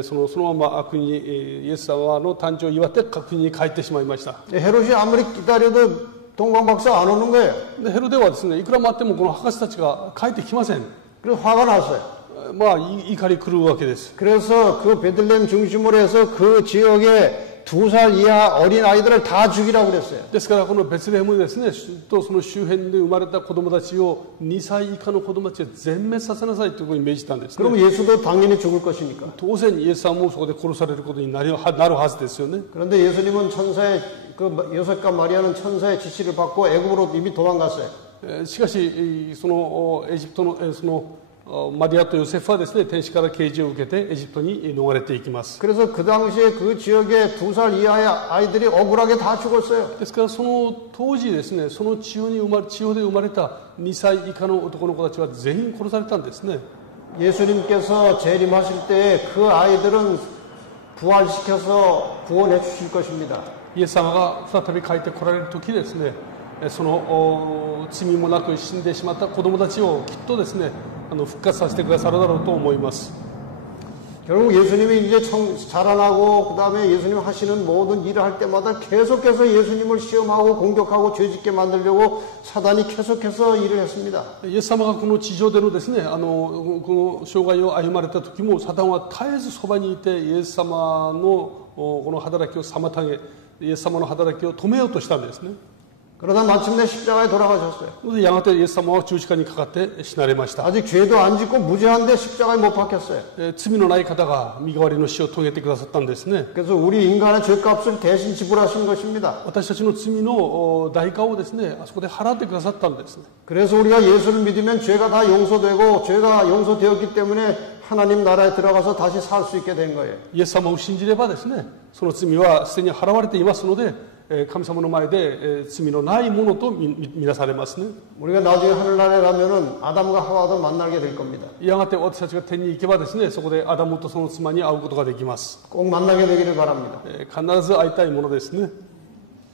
そのまま国にイエス様の誕生を祝って国に帰ってしまいました。 헤롯이 아무리 기다려도 동방 박사 안 오는 거예요. でヘロデはですね、いくら待ってもこの博士たちが帰ってきません。 그래서 화가 났어요. まあ怒り狂うわけです。 그래서 그 베들레헴 중심으로 해서 그 지역에 2살 이하 어린 아이들을 다 죽이라고 그랬어요. ですからこのベツレヘムですね、とその周辺で生まれた子供たちを2歳以下の子供たちを全滅させなさいということに命じたんですね。 그럼 예수도 당연히 죽을 것이니까. 当然イエス様もそこで殺されることになるはずですよね。 그런데 예수님은 천사의 그 요셉과 마리아는 천사의 지시를 받고 애굽으로 이미 도망갔어요. しかしそのエジプトのそのマリアとヨセフはですね、天使から啓示を受けてエジプトに逃れていきます。 그래서 그 당시에 그 지역에 2살 이하의 아이들이 억울하게 다 죽었어요. ですからその当時ですね、その地方で生まれた2歳以下の男の子たちは全員殺されたんですね。 예수님께서 재림하실 때 그 아이들은 부활시켜서 구원해 주실 것입니다. イエス様が再び帰って来られる時ですね、その罪もなく死んでしまった子供たちをきっとですね、復活させてくださるだろうと思います。 결국 예수님이 이제 자라나고 그 다음에 예수님 하시는 모든 일을 할 때마다 계속해서 예수님을 시험하고 공격하고 죄짓게 만들려고 사단이 계속해서 일을 했습니다. イエス様がこの地上でのですね、この生涯を歩まれた時もサタンは絶えずそばにいてイエス様のこの働きを妨げ、イエス様の働きを止めようとしたんですね。 그러다 마침내 십자가에 돌아가셨어요. やがてイエス様は十字架にかかって死なれました。 아직 죄도 안 짓고 무죄한데 십자가에 못 박혔어요. 罪のない方が身代わりの死を遂げてくださったんですね。 그래서 우리 인간의 죄값을 대신 지불하신 것입니다. 私たちの罪の代価をですね、あそこで払ってくださったんですね。 그래서 우리가 예수를 믿으면 죄가 다 용서되고 죄가 용서되었기 때문에 하나님 나라에 들어가서 다시 살 수 있게 된 거예요. イエス様を信じればですね、その罪はすでに払われていますので、神様の前で罪のないものと見なされますね。 우리가 나중에 하늘나라에 가면은 아담과 하와도 만나게 될 겁니다. やがて私たちが天に行けばですね、そこでアダムとその妻に会うことができます。 꼭 만나게 되기를 바랍니다. 必ず会いたいものですね。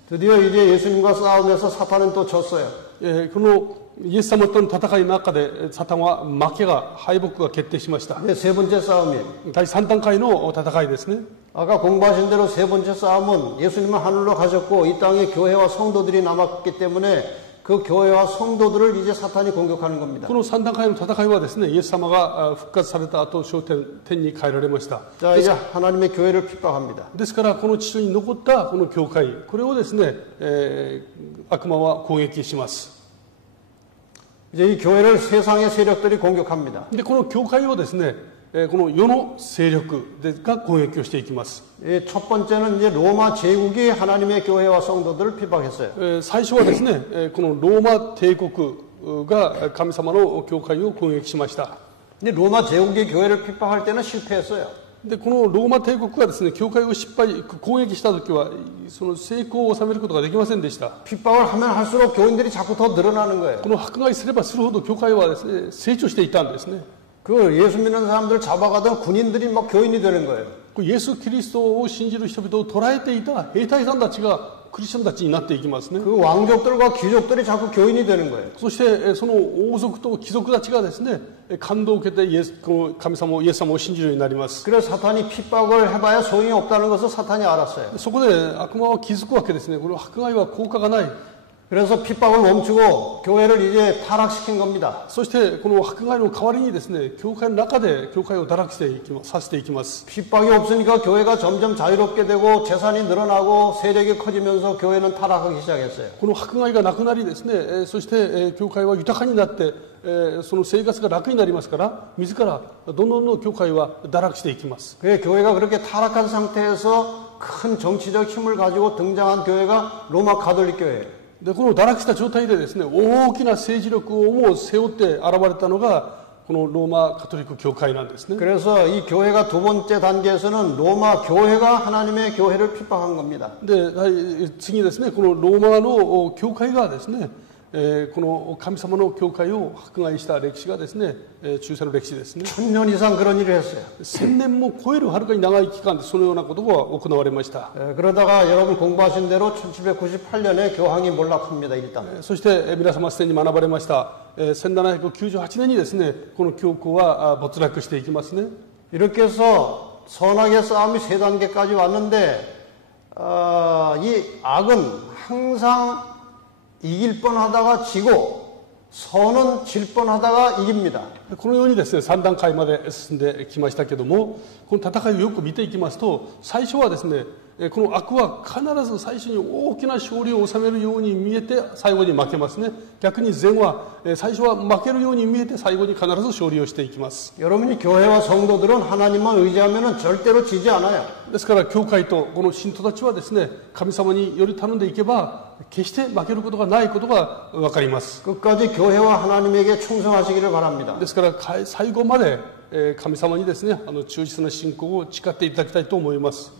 드디어 이제 예수님과 싸우면서 사탄은 또 졌어요. このイエス様との戦いの中でサタンは敗北が決定しました。 이제 세 번째 싸움이에요. 第3段階の戦いですね。 아까 공부하신 대로 세 번째 싸움은 예수님은 하늘로 가셨고 이 땅에 교회와 성도들이 남았기 때문에 그 교회와 성도들을 이제 사탄이 공격하는 겁니다. この3段階の戦いはですね、イエス様が復活された後、昇天に帰られました。 자, 이제 하나님의 교회를 핍박합니다. ですから、この地上に残ったこの教会、これをですね、悪魔は攻撃します。 이제 이 교회를 세상의 세력들이 공격합니다. で、この教会をですね、この世の勢力が攻撃をしていきます。 첫 번째는 이제 로마 제국이 하나님의 교회와 성도들을 핍박했어요. 最初はですね、このローマ帝国が神様の教会を攻撃しました。 근데 로마 제국이 교회를 핍박할 때는 실패했어요. で、このローマ帝国がですね、教会を攻撃したときは、その成功を収めることができませんでした。 핍박을 하면 할수록 교인들이 자꾸 더 늘어나는 거예요. この迫害すればするほど教会はですね、成長していたんですね。 그 예수 믿는 사람들 잡아가던 군인들이 막 교인이 되는 거예요. イエス・キリストを信じる人々を捕らえていた兵隊さんたちがクリスチャンたちになっていきますね。 그 왕족들과 귀족들이 자꾸 교인이 되는 거예요. そしてその王族と貴族たちがですね、感動を受けて神様イエス様を信じるようになります。 그래서 사탄이 핍박을 해봐야 소용이 없다는 것을 사탄이 알았어요. そこで悪魔は気づくわけですね。これは迫害は効果がない。 그래서 핍박을 멈추고 교회를 이제 타락시킨 겁니다. そしてこの迫害の代わりにですね、教会の中で教会を堕落させていきます。 핍박이 없으니까 교회가 점점 자유롭게 되고 재산이 늘어나고 세력이 커지면서 교회는 타락하기 시작했어요. この迫害がなくなりですね、そして教会は豊かになって、その生活が楽になりますから、自らどんどん教会は堕落していきます。 그 교회가 그렇게 타락한 상태에서 큰 정치적 힘을 가지고 등장한 교회가 로마 가톨릭 교회예요. で、この堕落した状態でですね、大きな政治力をも背負って現れたのがこのローマカトリック教会なんですね。 그래서 이 교회가 두 번째 단계에서는 로마 교회가 하나님의 교회를 핍박한 겁니다. で、次ですね、このローマの教会がですね、この神様の教会を迫害した歴史がですね、中世の歴史ですね。 1000년 이상 그런 일을 했어요. 1000年も超えるはるかに長い期間でそのようなことが行われました。 그러다가 여러분 공부하신 대로 1798년에 교황이 몰락합니다. 일단. そして皆様すでに学ばれました。1798年にですね、この教皇は没落していきますね。 이렇게 해서 선악의 싸움이 세 단계까지 왔는데 이 악은 항상 이길 뻔하다가 지고 선은 질 뻔하다가 이깁니다. このようにですね、3段階まで進んできましたけども、この戦いをよく見ていきますと、最初はですね、この悪は必ず最初に大きな勝利を収めるように見えて最後に負けますね。逆に善は最初は負けるように見えて最後に必ず勝利をしていきます。 여러분이 교회와 성도들은 하나님만 의지하면 절대로 지지 않아요. ですから教会とこの信徒たちはですね、神様により頼んでいけば決して負けることがないことが分かります。 끝까지 교회와 하나님에게 충성하시기를 바랍니다. ですから最後まで神様にですね、忠実な信仰を誓っていただきたいと思います。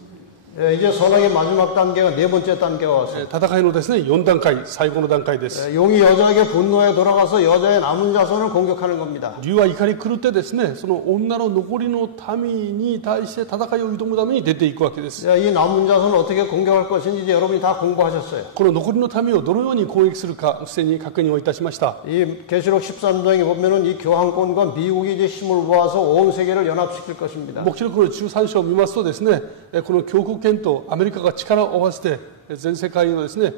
이제 선악의 마지막 단계가 네 번째 단계가 왔어요. 戦いのですね、4段階、最後の段階です。 용이 여자에게 분노에 돌아가서 여자의 남은 자손을 공격하는 겁니다. 竜は怒り狂ってですね、その女の残りの民に対して戦いを挑むために出ていくわけです。 이 남은 자손을 어떻게 공격할 것인지 이제 여러분이 다 공부하셨어요. この残りの民をどのように攻撃するか、すでに確認をいたしました。 이 계시록 13장에 보면은 이 교황권과 미국이 이제 힘을 모아서 온 세계를 연합시킬 것입니다. 黙示録の13章を見ますとですね、この教皇権とアメリカが力を合わせて全世界のですね、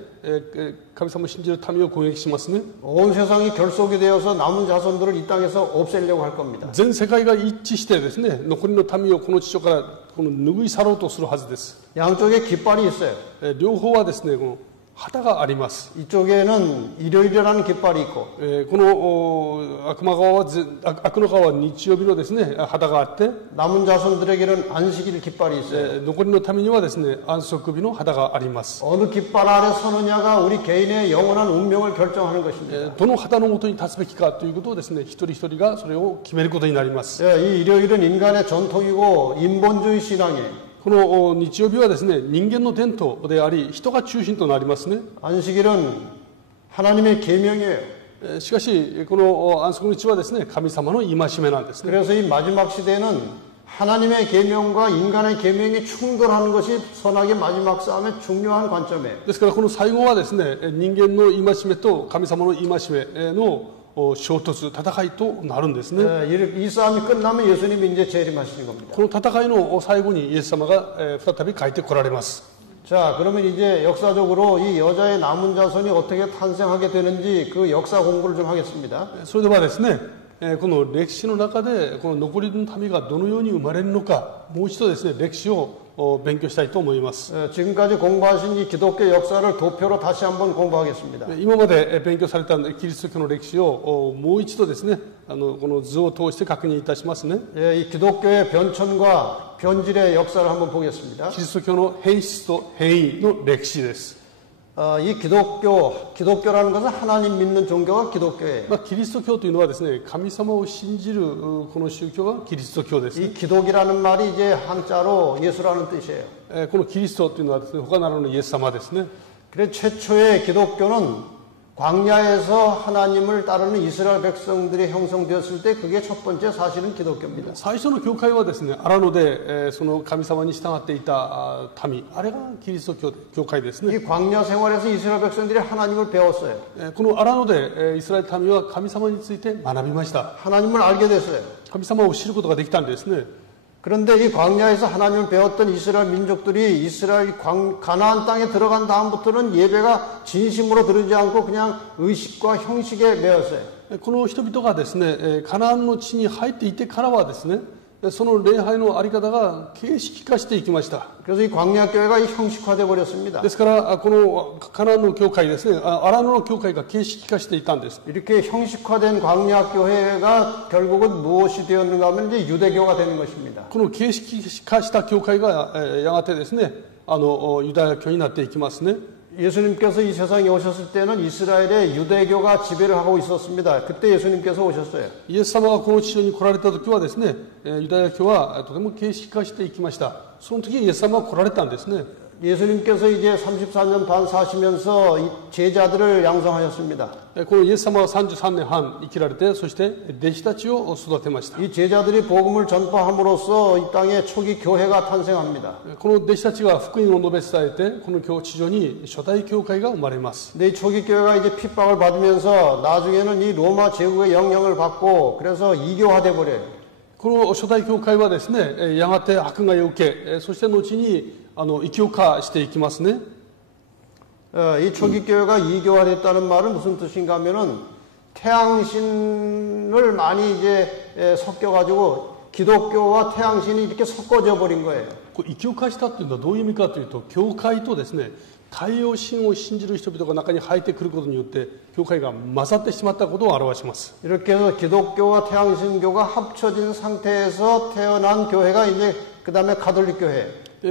神様を信じる民を攻撃しますね。 온 세상이 결속이 되어서 남은 자손들을 이 땅에서 없애려고 할 겁니다. 全世界が一致してですね、残りの民をこの地上からこの拭い去ろうとするはずです。 양쪽에 깃발이 있어요. 両方はですね、この旗があります。 이쪽에는 일요일이라는 깃발이 있고 この悪の側は日曜日のですね、旗があって、 남은 자손들에게는 안식일 깃발이 있어요. 残りの民にはですね、安息日の旗があります。 어느 깃발 아래 서느냐가 우리 개인의 영원한 운명을 결정하는 것입니다. どの旗のもとに立つべきかということをですね、一人一人がそれを決めることになります。 이 일요일은 인간의 전통이고 인본주의 신앙이에요. この日曜日はですね、人間の伝統であり、人が中心となりますね。 안식일은 하나님의 계명이에요. しかし、この安息日はですね、神様の戒めなんですね。 그래서 이 마지막 시대는 하나님의 계명과 인간의 계명이 충돌하는 것이 선악의 마지막 싸움의 중요한 관점이에요. ですからこの最後はですね、人間の戒めと神様の戒めの衝突、戦いとなるんですね。 이 싸움이 끝나면 예수님이 이제 재림하시는 겁니다. この戦いの最後にイエス様が再び帰ってこられます。 자, 그러면 이제 역사적으로 이 여자의 남은 자손이 어떻게 탄생하게 되는지 그 역사 공부를 좀 하겠습니다. それではですね、この歴史の中でこの残りの民がどのように生まれるのか、もう一度ですね、歴史を勉強したいと思います。 지금까지 공부하신 이 기독교 역사를 도표로 다시 한번 공부하겠습니다. 今まで勉強されたキリスト教の歴史をもう一度ですね、この図を通して確認いたしますね。 이 기독교의 변천과 변질의 역사를 한번 보겠습니다. キリスト教の変質と変異の歴史です。 이 기독교라는 것은 하나님 믿는 종교가 기독교예요. キリスト教というのはですね、神様を信じるこの宗教がキリスト教です。 이 기독이라는 말이 이제 한자로 예수라는 뜻이에요. このキリストというのはですね、他ならぬイエス様ですね。 그래서 최초의 기독교는 광야에서 하나님을 따르는 이스라엘 백성들이 형성되었을 때 그게 첫 번째 사실은 기독교입니다. 最初の教会はですね、荒野でその神様に従っていた民、あれがキリスト教会ですね。 이 광야 생활에서 이스라엘 백성들이 하나님을 배웠어요. この荒野でイスラエル民は神様について学びました。 하나님을 알게 됐어요. 神様を知ることができたんですね。 그런데 이 광야에서 하나님을 배웠던 이스라엘 민족들이 이스라엘 가나안 땅에 들어간 다음부터는 예배가 진심으로 드리지 않고 그냥 의식과 형식에 매였어요. この人々がですね、カナンの地に入っていてからはですね、その礼拝のあり方が形式化していきました。 그래서 이 광야 교회가 형식화돼 버렸습니다. ですからこのカナンの教会ですね、荒野の教会が形式化していたんです。 이렇게 형식화된 광야 교회가 결국은 무엇이 되었는가 하면 이제 유대교가 되는 것입니다. この形式化した教会がやがてですね、ユダヤ教になっていきますね。 예수님께서 이 세상에 오셨을 때는 이스라엘의 유대교가 지배를 하고 있었습니다. 그때 예수님께서 오셨어요. イエス様がこの地上に来られた時はですね、ユダヤ教はとても形式化していきました。その時イエス様が来られたんですね。 예수님께서 이제 34년 반 사시면서 이 제자들을 양성하셨습니다. このイエス様は33年半生きられて、そして弟子たちを育てました。 이 제자들이 복음을 전파함으로써 이 땅에 초기 교회가 탄생합니다. この弟子たちが福音を述べ伝えて、この地上に初代教会が生まれます。 근데 이 초기 교회가 이제 핍박을 받으면서 나중에는 이 로마 제국의 영향을 받고 그래서 이교화돼 버려요. この初代教会はですね、やがて迫害を受け、そして後に異教化していきますね。 이 초기 교회가 이교화됐다는 말은 무슨 뜻인가 하면은 태양신을 많이 이제 섞여가지고 기독교와 태양신이 이렇게 섞어져 버린 거예요. 異教化したというのはどういう意味かというと、教会とですね、太陽神を信じる人々が中に入ってくることによって教会が混ざってしまったことを表します。 이렇게 해서 기독교와 태양신교가 합쳐진 상태에서 태어난 교회가 이제 그 다음에 가톨릭 교회.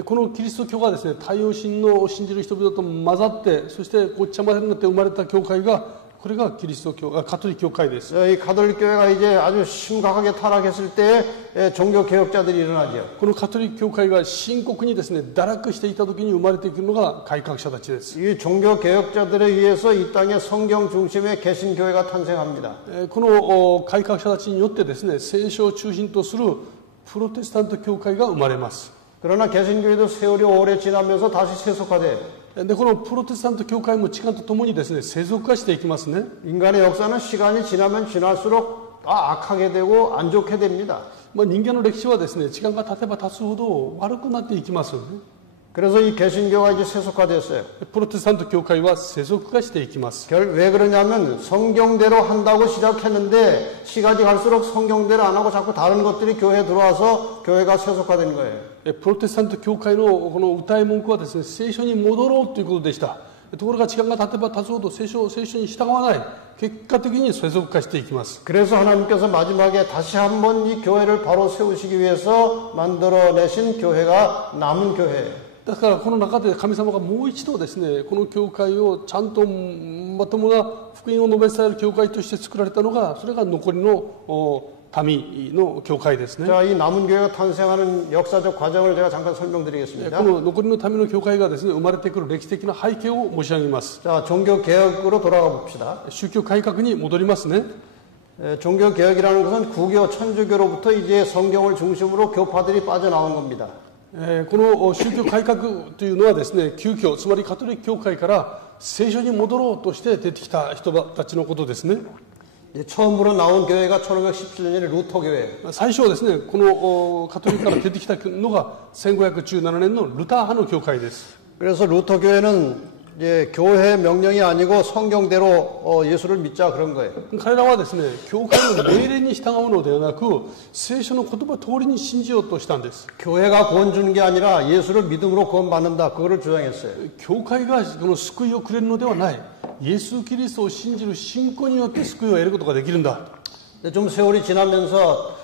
このキリスト教がですね、太陽神を信じる人々と混ざって、そしてごっちゃ混ぜになって生まれた教会が、これがキリスト教、カトリック教会です。 이 가톨릭 교회가 이제 아주 심각하게 타락했을 때 종교 개혁자들이 일어나죠. このカトリック教会が深刻にですね、堕落していた時に生まれてくるのが改革者たちです。 이 종교 개혁자들에 의해서 이 땅에 성경 중심의 개신교회가 탄생합니다. この改革者たちによってですね、聖書を中心とするプロテスタント教会が生まれます。 그러나 개신교회도 세월이 오래 지나면서 다시 세속화돼요. でこのプロテスタント教会も時間とともにですね、世俗化していきますね。 인간의 역사는 시간이 지나면 지날수록 악하게 되고 안 좋게 됩니다. 人間の歴史はですね、時間が経てば経つほど悪くなっていきますよね。 그래서 이 개신교가 이제 세속화됐어요. プロテスタント教会は世俗化していきます。 왜 그러냐면 성경대로 한다고 시작했는데 시간이 갈수록 성경대로 안 하고 자꾸 다른 것들이 교회에 들어와서 교회가 세속화된 거예요. プロテスタント教会のこの歌い文句はですね、聖書に戻ろうということでした。ところが時間が経てば経つほど聖書に従わない。結果的に世俗化していきます。 그래서 하나님께서 마지막에 다시 한번 이 교회를 바로 세우시기 위해서 만들어내신 교회가 남은 교회예요. だからこの中で神様がもう一度ですね、この教会をちゃんとまともな福音を述べ伝える教会として作られたのが、それが残りの民の教会ですね。 자, 이 남은 교회가 탄생하는 역사적 과정을 제가 잠깐 설명드리겠습니다. この残りの民の教会がですね、生まれてくる歴史的な背景を申し上げます。 자, 종교 개혁으로 돌아가 봅시다. 宗教改革に戻りますね。 종교 개혁이라는 것은 구교, 천주교로부터 이제 성경을 중심으로 교파들이 빠져나온 겁니다. この宗教改革というのはですね、旧教、つまりカトリック教会から聖書に戻ろうとして出てきた人たちのことですね。 처음으로 나온 교회가 1517년에 루터 교회. 最初はですね、このカトリックから出てきたのが1517年のルター派の教会です。 그래서 루터 교회는 이제 교회 명령이 아니고 성경대로 예수를 믿자 그런 거예요. 彼らはですね、教会の命令に従うのではなく、聖書の言葉通りに信じようとしたんです。 교회가 구원 주는 게 아니라 예수를 믿음으로 구원받는다 그거를 주장했어요. 教会がこの救いをくれるのではない。イエス・キリストを信じる信仰によって救いを得ることができるんだ。 좀 세월이 지나면서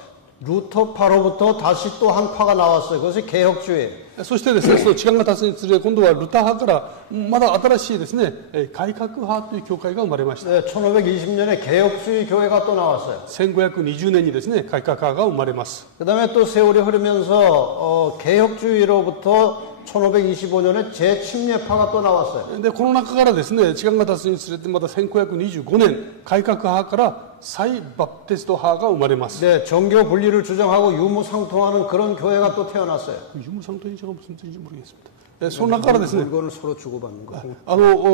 루터파로부터 다시 또 한 파가 나왔어요. 그것이 개혁주의예요. そしてですね、その時間が経つにつれ、今度はルター派からまだ新しいですね、改革派という教会が生まれました。 1520년에 개혁주의 교회가 또 나왔어요. 1520年にですね、改革派が生まれます。 그 다음에 또 세월이 흐르면서 개혁주의로부터 1525년에 재침례파가 또 나왔어요. で、この中からですね、時間が経つにつれてまた1525年、改革派から再バプテスト派が生まれます。 네, 정교 분리를 주장하고 유무상통하는 그런 교회가 또 태어났어요. 유무상통인지가 무슨 뜻인지 모르겠습니다. その中からですね、 물건을 서로 주고받는 거.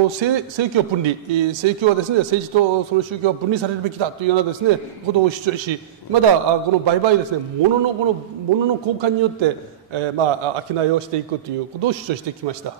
政教分離、政教はですね、政治とその宗教は分離されるべきだというようなですね、ことを主張し、まだこの売買ですね、物の交換によって、商いをしていくということを主張してきました。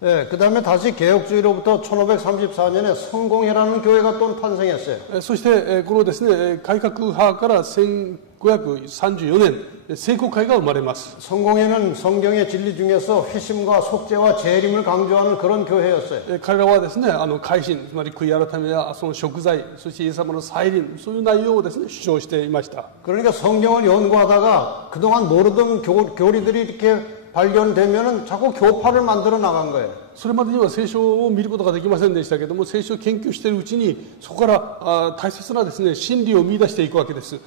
네, 그 다음에 다시 개혁주의로부터 1534년에 성공회라는 교회가 또 탄생했어요. そしてこのですね、改革派から1534年、聖公会が生まれます。 성공회는 성경의 진리 중에서 회심과 속죄와 재림을 강조하는 그런 교회였어요. 彼らはですね、改心、つまり悔い改めやその贖罪、そしてイエス様の再臨、そういう内容をですね、主張していました。 그러니까 성경을 연구하다가 그동안 모르던 교리들이 이렇게 발견되면은 자꾸 교파를 만들어 나간 거예요. それまでには聖書を見ることができませんでしたけども、聖書を研究しているうちに、そこから大切なですね、真理を見出していくわけです。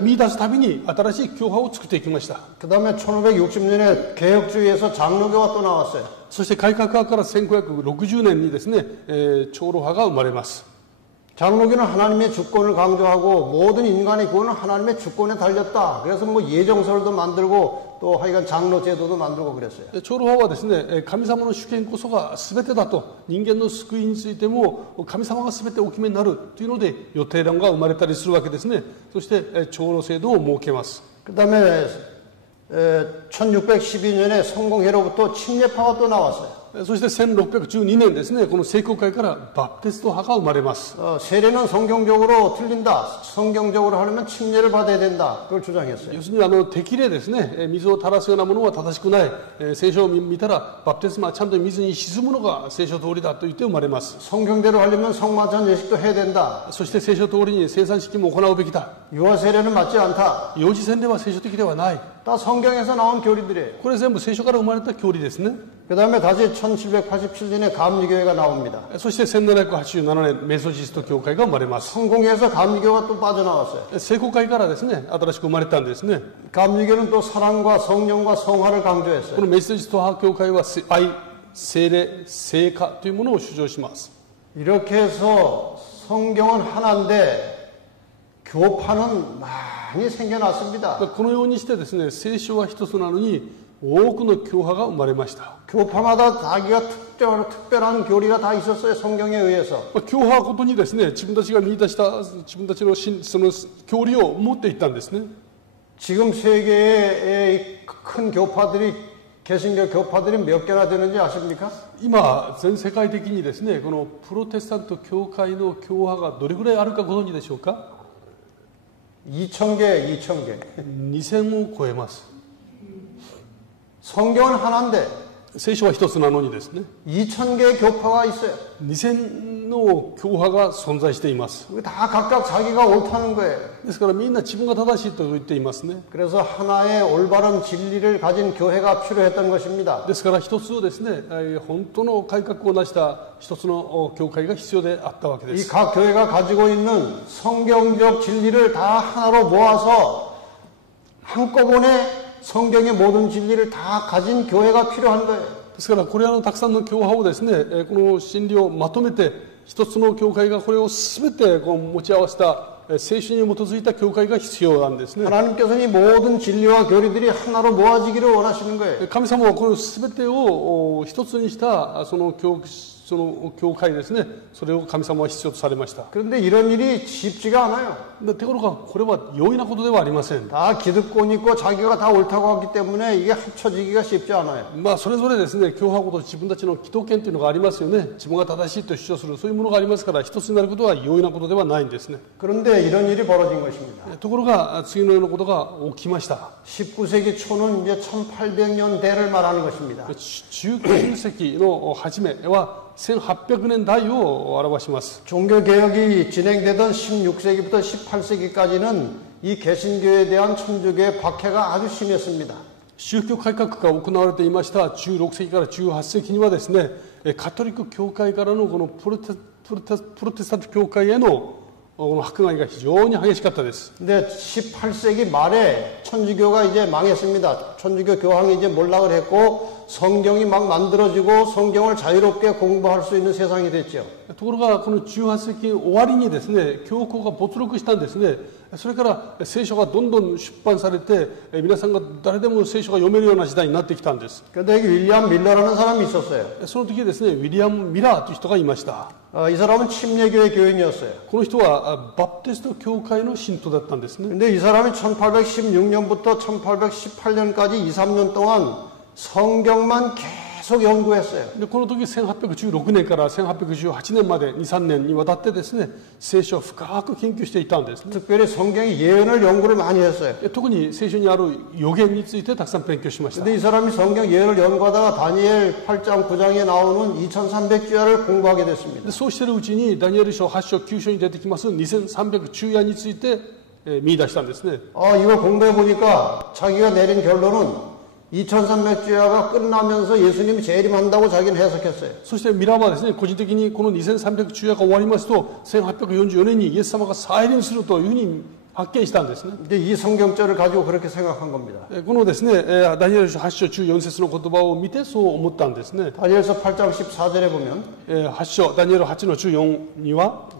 見出すたびに新しい教派を作っていきました。 그 다음에 1560년에 개혁주의에서 장로교가 또 나왔어요. そして改革派から1560年にですね、長老派が生まれます。 장로교는 하나님의 주권을 강조하고 모든 인간의 구원은 하나님의 주권에 달렸다. 그래서 뭐 예정설도 만들고 또 하여간 장로 제도도 만들고 그랬어요. 長老派はですね、神様の主権こそが全てだと、人間の救いについても神様が全てお決めになるというので予定論が生まれたりするわけですね。そして長老制度を設けます。 그 다음에 1612년에 성공회로부터 침례파가 또 나왔어요. そして1612年ですね、この聖公会からバプテスト派が生まれます。 세례는 성경적으로 틀린다. 성경적으로 하려면 침례를 받아야 된다. 그걸 주장했어요. 要するに適齢ですね、水を垂らすようなものは正しくない。聖書を見たらバプテスマはちゃんと水に沈むのが聖書通りだと言って生まれます。 성경대로 하려면 성만찬 예식도 해야 된다. そして聖書通りに生産式も行うべきだ。 유아 세례는 맞지 않다. 幼児洗礼は聖書的ではない。 다 성경에서 나온 교리들이에요. これ全部聖書から生まれた教理ですね。 그 다음에 다시 1787년에 감리교회가 나옵니다. そして1787年メソジスト教会が生まれます。 성공회에서 감리교가 또 빠져나왔어요. 聖公会からですね、新しく生まれたんですね。 감리교는 또 사랑과 성령과 성화를 강조했어요. このメソジスト派教会は愛、聖霊、聖化というものを主張します。 이렇게 해서 성경은 하나인데 교파는 많이 생겨났습니다. このようにしてですね、聖書は一つなのに多くの教派が生まれました。 교파마다 자기가 특별한 교리가 다 있었어요. 성경에 의해서. 教派ごとにですね、自分たちが見出した自分たちのその教理を持っていったんですね。 지금 세계의 큰 교파들이 개신교 교파들이 몇 개나 되는지 아십니까? 今全世界的にですね、このプロテスタント教会の教派がどれぐらいあるかご存知でしょうか？ 2000개. 2000を超えます。 성경은 하나인데 聖書は一つなのにですね、 2000개의 교파가 있어요. 2000の教派が存在しています。 다 각각 자기가 옳다는 거예요. ですからみんな自分が正しいと言っていますね。 그래서 하나의 올바른 진리를 가진 교회가 필요했던 것입니다. ですから一つをですね、本当の改革を成した一つの教会が必要であったわけで 이 す。 각 교회가 가지고 있는 성경적 진리를 다 하나로 모아서 한꺼번에 성경의 모든 진리를 다 가진 교회가 필요한 거예요. ですからこれらのたくさんの教派をですね、この真理をまとめて一つの教会がこれを全て持ち合わせた聖書に基づいた教会が必要なんですね。 하나님께서는 이 모든 진리와 교리들이 하나로 모아지기를 원하시는 거예요. 神様はこの全てを一つにしたその教会ですね。それを神様は必要とされました。 그런데 이런 일이 쉽지가 않아요. ところがこれは容易なことではありません。 다 기득권이 있고 자기가 다 옳다고 하기 때문에 이게 합쳐지기가 쉽지 않아요. それぞれですね、共和国と自分たちの既得権というのがありますよね。自分が正しいと主張するそういうものがありますから一つになることは容易なことではないんですね。 그런데 이런 일이 벌어진 것입니다. ところが次のようなことが起きました。 19세기 초는 이제 1800년대를 말하는 것입니다. 19世紀の初めは1800年代を表します。 종교개혁이 진행되던 16세기부터 18세기까지는 이 개신교에 대한 천주교의 박해가 아주 심했습니다. 宗教改革が行われていました16世紀から18世紀にはですね、カトリック教会からのこのプロテスタント教会へのこの迫害が非常に激しかったです。 근데 18세기 말에 천주교가 이제 망했습니다. 천주교 교황이 이제 몰락을 했고 성경이 막 만들어지고 성경을 자유롭게 공부할 수 있는 세상이 됐죠. ところがこの18世紀終わりにですね、教皇が没落したんですね。それから聖書がどんどん出版されて、皆さんが誰でも聖書が読めるような時代になってきたんです。 근데 여기 윌리엄 밀러라는 사람이 있었어요. その時ですね、ウィリアム・ミラーという人がいました。 이 사람은 침례교회 교인이었어요. この人はバプテスト教会の信徒だったんですね。 근데 이 사람이 1816년부터 1818년까지 2, 3년 동안 성경만 계속 연구했어요. でこの時1816年から1818年まで 2,3 年にわたってですね、聖書を深く研究していたんですね。 특별히 성경의 예언을 연구를 많이 했어요. 特に聖書にある予言についてたくさん勉強しました。 근데 이 사람이 성경 예언을 연구하다가 다니엘 8장 9장에 나오는 2300주야를 공부하게 됐습니다. でそうしているうちにダニエル書8章9章に出てきます2300昼夜について見出したんですね。 이걸 공부해 보니까 자기가 내린 결론은 2300주야가 끝나면서 예수님이 재림한다고 자기는 해석했어요. そしてミラーはですね、個人的にこの2300昼夜が終わりますと1844年にイエス様が再臨するというふうに発見したんですね。 근데 이 성경절을 가지고 그렇게 생각한 겁니다. このですね、ダニエル書8章中4節の言葉を見てそう思ったんですね。 다니엘서 8장 14절에 보면 8章ダニエル8の中4には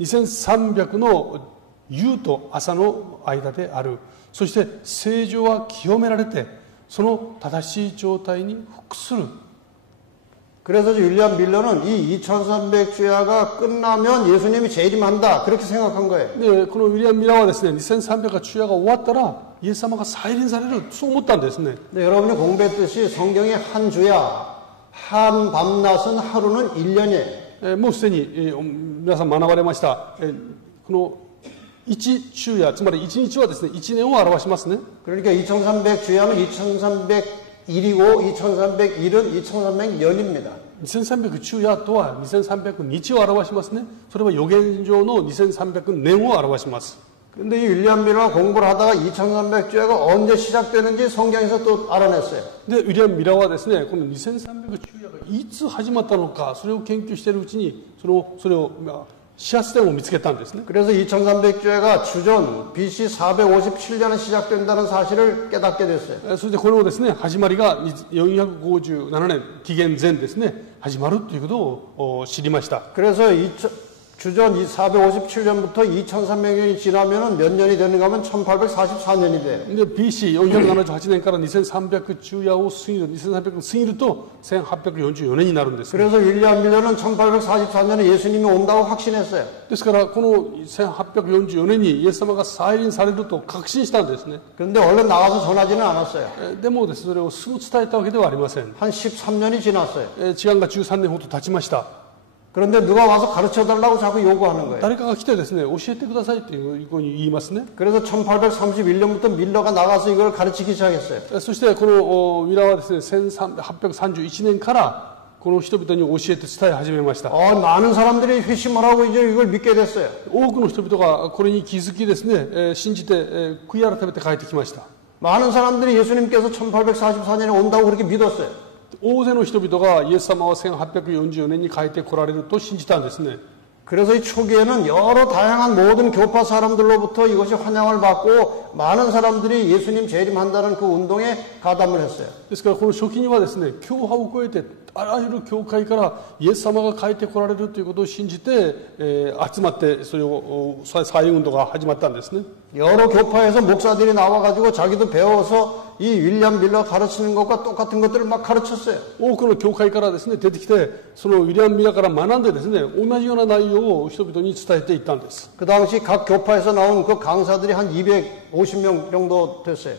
2300の夕と朝の間である。そして聖女は清められてその正しい状態に服する。 그래서 윌리엄 밀러는 이 2300주야가 끝나면 예수님이 재림한다 그렇게 생각한 거예요. でこのウィリアム・ミラーはですね、2300昼夜が終わったらイエス様が再臨されるそう思ったんですね。 네, 여러분이 공부했듯이 성경의 한 주야 한 밤낮은 하루는 1년이에요. もうすでに皆さん学ばれました。この1昼夜、つまり1日はですね、1年を表しますね。 그러니까 2300주야는 2301이고 2301은 2300년입니다. 2300昼夜とは2300日を表しますね。それは予言上の2300年を表します。 근데 이 윌리엄 밀러가 공부를 하다가 2300주야가 언제 시작되는지 성경에서 또 알아냈어요. で、ウィリアム・ミラーはですね、この2300昼夜がいつ始まったのか、それを研究しているうちに、それを始発点を見つけたんですね。 그래서 2300주야가 주전 BC 457년에 시작된다는 사실을 깨닫게 됐어요. それでこのですね、始まりが457年、紀元前ですね、始まるということを知りました。 그래서 주전 457년부터 2300년이 지나면 몇 년이 되는가 하면 1844년이 돼요. 근데 BC 478年から2300昼夜を過ぎる、2300過ぎると1844年になるんです。 그래서 윌리엄 밀러는 1844년에 예수님이 온다고 확신했어요. ですからこの1844年にイエス様が再臨されると確信したんですね。 그런데 얼른 나가서 전하지는 않았어요. でもです、それをすぐ伝えたわけではありません。 한 13년이 지났어요. 時間が13年ほど経ちました。 그런데 누가 와서 가르쳐 달라고 자꾸 요구하는 거예요. 誰かが来てですね、教えてくださいっていうふうに言いますね。 그래서 1831년부터 밀러가 나가서 이걸 가르치기 시작했어요. そしてこのウィラーはですね、1831年からこの人々に教えて伝え始めました。 많은 사람들이 회심을 하고 이제 이걸 믿게 됐어요. 多くの人々がこれに気づきですね、信じて悔い改めて帰ってきました。 많은 사람들이 예수님께서 1844년에 온다고 그렇게 믿었어요. 大勢の人々がイエス様は1844年に帰って来られると信じたんですね。 그래서 이 초기에는 여러 다양한 모든 교파 사람들로부터 이것이 환영을 받고 많은 사람들이 예수님 재림한다는 그 운동에 가담을 했어요. ですからこの初期にはですね、教派を超えてあらゆる教会からイエス様が帰ってこられるということを信じて、集まってそれをサイ運動が始まったんですね。 여러 교파에서 목사들이 나와가지고 자기도 배워서 이 윌리엄 밀러가 가르치는 것과 똑같은 것들을 막 가르쳤어요. 多くの教会からですね出てきて、そのウィリアム・ミラーから学んでですね、同じような内容を人々に伝えていったんです。 그 당시 각 교파에서 나온 그 강사들이 한 250명 정도 됐어요.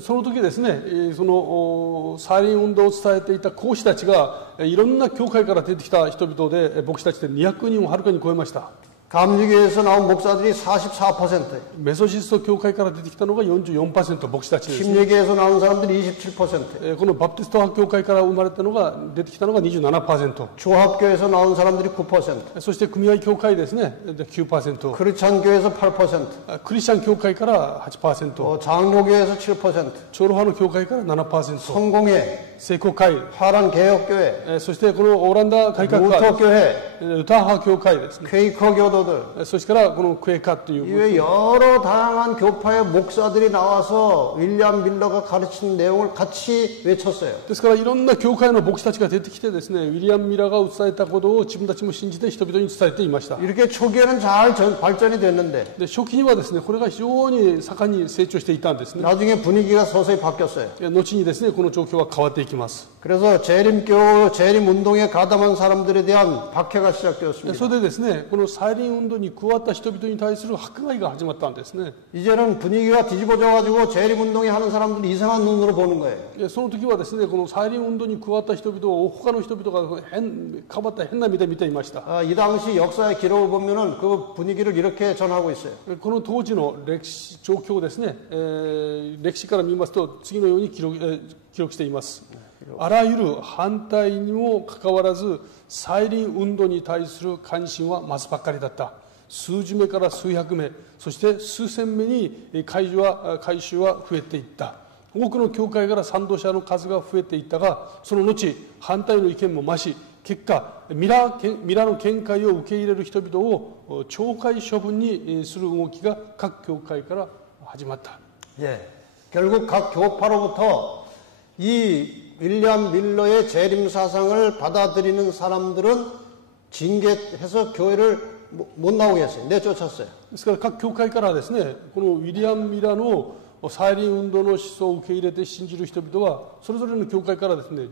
その時ですね、その再臨運動を伝えていた講師たちがいろんな教会から出てきた人々で、牧師たちで200人をはるかに超えました。 감리교에서 나온 목사들이 44%, メソシスト教会から出てきたのが 44% 牧師たちです。 침례교에서 나온 사람들이 27%, このバプテスト派教会から生まれたのが出てきたのが 27%、 조합교에서 나온 사람들이 9%, そして組合教会ですね 9%、 크리스찬교에서 8%, クリスチャン教会から 8%、 장로교에서 7%, 長老派の教会から 7%、 성공회, 聖公会、 화란개혁교회, そしてこのオランダ改革派、 루터교회, ルター派教会ですね、 퀘이커교도들, そしてからこのクエカという 이외 여러 다양한 교파의 목사들이 나와서 윌리엄 밀러가 가르친 내용을 같이 외쳤어요. ですからいろんな教会の牧師たちが出てきてですね、ウィリアム・ミラーが伝えたことを自分たちも信じて人々に伝えていました。 이렇게 초기에는 잘 발전이 됐는데 で初期にはですね、これが非常に盛んに成長していたんですね。 나중에 분위기가 서서히 바뀌었어요. 後にですね、この状況は変わっていきます。 그래서 재림 운동에 가담한 사람들에 대한 박해가 시작되었습니다. それでですね、この再臨運動に加わった人々に対する迫害が始まったんですね。 이제는 분위기가 뒤집어져가지고 재림 운동에 하는 사람들이 이상한 눈으로 보는 거예요. その時はですね、この再臨運動に加わった人々を他の人々が変わった変な目で見ていました。 이 당시 역사의 기록을 보면은 그 분위기를 이렇게 전하고 있어요. この当時の歴史状況をですね、歴史から見ますと次のように記録しています。 あらゆる反対にもかかわらず再臨運動に対する関心は増すばっかりだった。数十名から数百名、そして数千名に改宗は増えていった。多くの教会から賛同者の数が増えていったが、その後反対の意見も増し、結果ミラの見解を受け入れる人々を懲戒処分にする動きが各教会から始まった。 예, 결국 각 교파로부터 이 윌리엄 밀러의 재림 사상을 받아들이는 사람들은 징계해서 교회를 못 나오게 했어요. 내쫓았어요. ですから各教会からですね、このウィリアム・ミラーの再臨運動の思想を受け入れて信じる人々はそれぞれの教会からですね、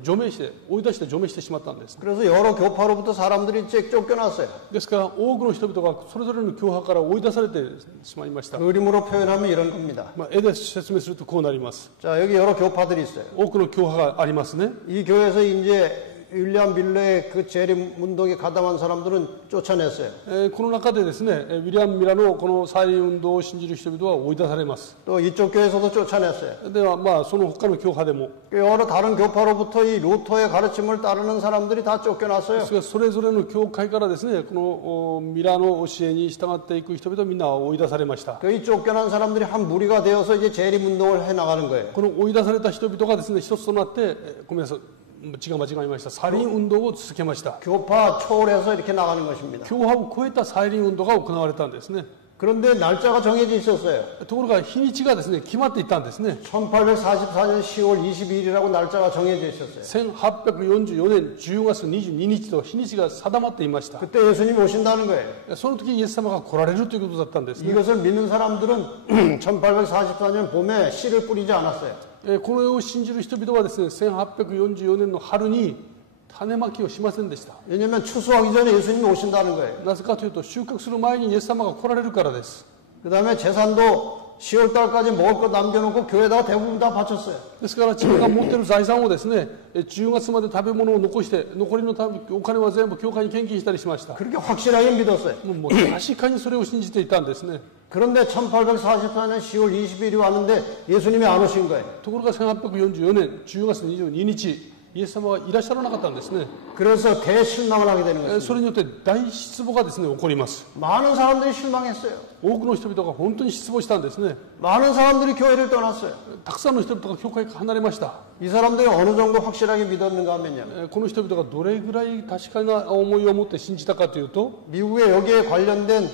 追い出して除名してしまったんです。 그래서 여러 교파로부터 사람들이 쫓겨났어요. ですから多くの人々がそれぞれの教派から追い出されてしまいました。 그림으로 표현하면 이런 겁니다. 絵で説明するとこうなります。 자, 여기 여러 교파들이 있어요. 多くの教派がありますね。 이 교회에서 이제 윌리엄 밀러의 그 재림 운동에 가담한 사람들은 쫓아냈어요. この中でですね、ウィリアム・ミラーのこの再臨運動を信じる人々は追い出されます。 또 이쪽 교회에서도 쫓아냈어요. ではその他の教派でも 여러 다른 교파로부터 이 루터의 가르침을 따르는 사람들이 다 쫓겨났어요. それぞれの教会からですね、このミラーの教えに従っていく人々はみんな追い出されました。 이 쫓겨난 사람들이 한 무리가 되어서 이제 재림 운동을 해 나가는 거예요. この追い出された人々がですね、一つとなって、ごめんなさい、間違いました。再臨運動を続けました。 교파 초월해서 이렇게 나가는 것입니다. 教派を超えた再臨運動が行われたんですね。 그런데 날짜가 정해져 있었어요. ところが日にちがですね、決まっていたんですね。 1844년 10월 22일이라고 날짜가 정해져 있었어요. 1844年10月22日と日にちが定まっていました。 그때 예수님이 오신다는 거예요. その時イエス様が来られるということだったんですね。 이것을 믿는 사람들은 1844년 봄에 씨를 뿌리지 않았어요. この世を信じる人々はですね、1844年の春に種まきをしませんでした。 왜냐하면 추수하기 전에 예수님이 오신다는 거예요. なぜかというと収穫する前にイエス様が来られるからです。 그 다음에 재산도 10월 달까지 먹을 거 남겨놓고 교회에다가 대부분 다 바쳤어요. ですから自分が持っている財産をですね、10月まで食べ物を残して残りのお金は全部教会に献金したりしました。 그렇게 확실하게 믿었어요. もう確かにそれを信じていたんですね。 그런데 1844년 10월 20일이 왔는데 예수님이 안 오신 거예요. ところが1844年10月22日イエス様はいらっしゃらなかったんですね。 그래서 대실망을 하게 되는 거예요. それによって大失望がですね起こります。 많은 사람들이 실망했어요. 多くの人々が本当に失望したんですね。 많은 사람들이 교회를 떠났어요. たくさんの人々が教会から離れました。이 사람들이 어느 정도 확실하게 믿었는가 하면요. この人々がどれぐらい確かな思いを持って信じたかというと、 미국에 여기에 관련된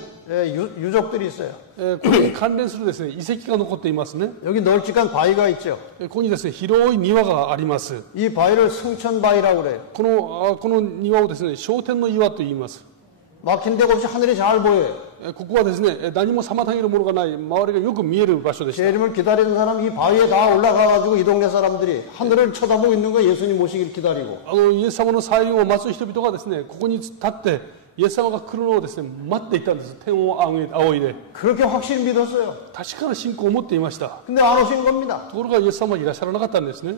유적들이 있어요. これに関連するですね、遺跡が残っていますね。 여기 널찍한 바위가 있죠. ここにですね、広い庭があります。 이 바위를 승천바위라고 그래요. この庭をですね、昇天の岩と言います。 막힌 데가 없이 하늘이 잘 보여요. ここはですね、何も妨げるものがない、周りがよく見える場所でした。 재림을 기다리는 사람 이 바위에 다 올라가가지고 이 동네 사람들이 하늘을 쳐다보고 있는 거예요. 예수님 오시길 기다리고. イエス様の再臨を待つ人々がですね、ここに立って、イエス様が来るのをですね、待っていたんです。天を仰いで。 그렇게 확실히 믿었어요. 確かな信仰を持っていました。 근데 안 오신 겁니다. ところがイエス様はいらっしゃらなかったんですね。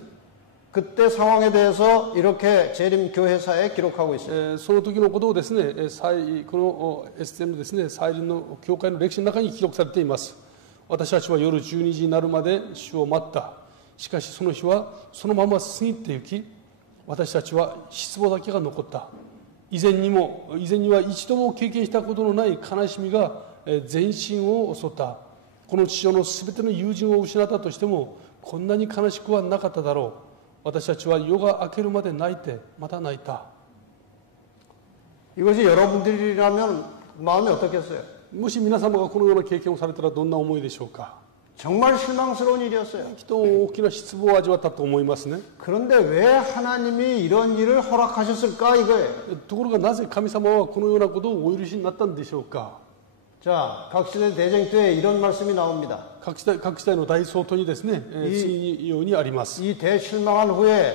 그때 상황에 대해서 이렇게 재림 교회사에 기록하고 있어요. その時のことをですね、このSM ですね、再臨の教会の歴史の中に記録されています。私たちは夜12時になるまで主を待った。しかしその日はそのまま過ぎて行き、私たちは失望だけが残った。以前には一度も経験したことのない悲しみが全身を襲った。この地上のすべての友人を失ったとしても、こんなに悲しくはなかっただろう。私たちは夜が明けるまで泣いてまた泣いた。 이것이 여러분들이라면 마음이 어떻겠어요? もし皆様がこのような経験をされたらどんな思いでしょうか。 정말 실망스러운 일이었어요. きっと大きな失望を味わったと思いますね。 그런데 왜 하나님이 이런 일을 허락하셨을까 이거예요. ところがなぜ神様はこのようなことをお許しになったんでしょうか。 자, 각시대 대쟁투에 이런 말씀이 나옵니다. 各時代の大総統にですね、次のようにあります。 이 대실망한 후에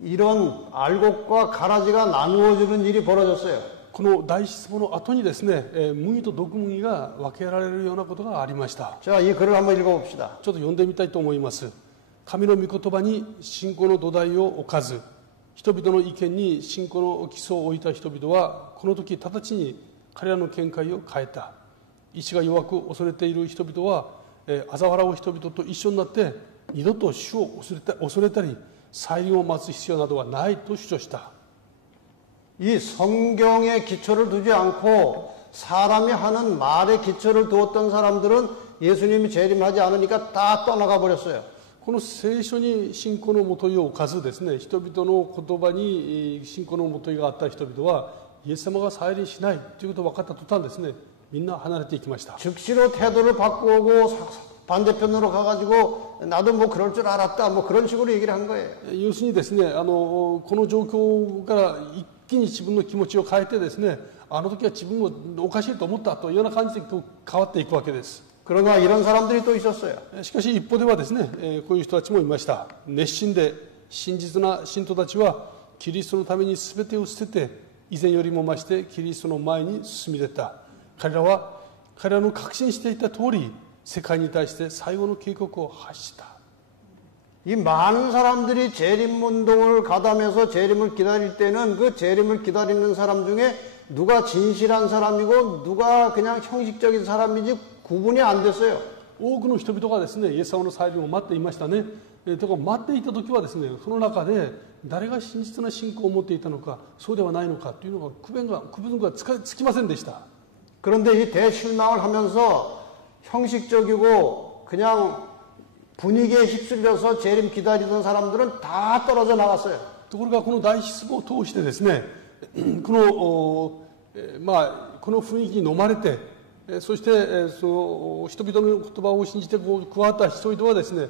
이런 알곡과 가라지가 나누어지는 일이 벌어졌어요. この大失望の後にですね、麦と毒麦が分けられるようなことがありました。 자, 이 글을 한번 읽어봅시다. ちょっと読んでみたいと思います。神の御言葉に信仰の土台を置かず、人々の意見に信仰の基礎を置いた人々は、この時直ちに彼らの見解を変えた。意志が弱く恐れている人々は、嘲笑う人々と一緒になって二度と主を恐れたり再臨を待つ必要などはないと主張した。 이 성경에 기초를 두지 않고 사람이 하는 말에 기초를 두었던 사람들은 예수님이 재림하지 않으니까 다 떠나가 버렸어요. この聖書に信仰のもといを置かずですね、人々の言葉に信仰のもといがあった人々はイエス様が再臨しないということが分かった途端ですね、みんな離れていきました。 즉시로 태도를 바꾸고 반대편으로 가가지고 나도 뭐 그럴 줄 알았다 뭐 그런 식으로 얘기를 한 거예요. 要するにですね、この状況から一気に自分の気持ちを変えてですね、あの時は自分もおかしいと思ったというような感じで変わっていくわけです。 그러나 이런 사람들이 또 있었어요. しかし一方ではですね、こういう人たちもいました。熱心で真実な信徒たちはキリストのために全てを捨てて以前よりも増してキリストの前に進み出た。彼らは彼らの確信していた通り世界に対して最後の警告を発した。 이 많은 사람들이 재림 운동을 가담해서 재림을 기다릴 때는 그 재림을 기다리는 사람 중에 누가 진실한 사람이고 누가 그냥 형식적인 사람인지 구분이 안 됐어요. 多くの人々がですね、イエス様の再臨を待っていましたね。だから待っていた時はですね、その中で誰が真実な信仰を持っていたのか、そうではないのかというのが区分がつきませんでした。 그런데 이 대실망을 하면서 형식적이고 그냥 분위기에 휩쓸려서 재림 기다리던 사람들은 다 떨어져 나갔어요. ところがこの大失望を通してですね、この雰囲気に飲まれて、そしてその人々の言葉を信じて加わった人々はですね、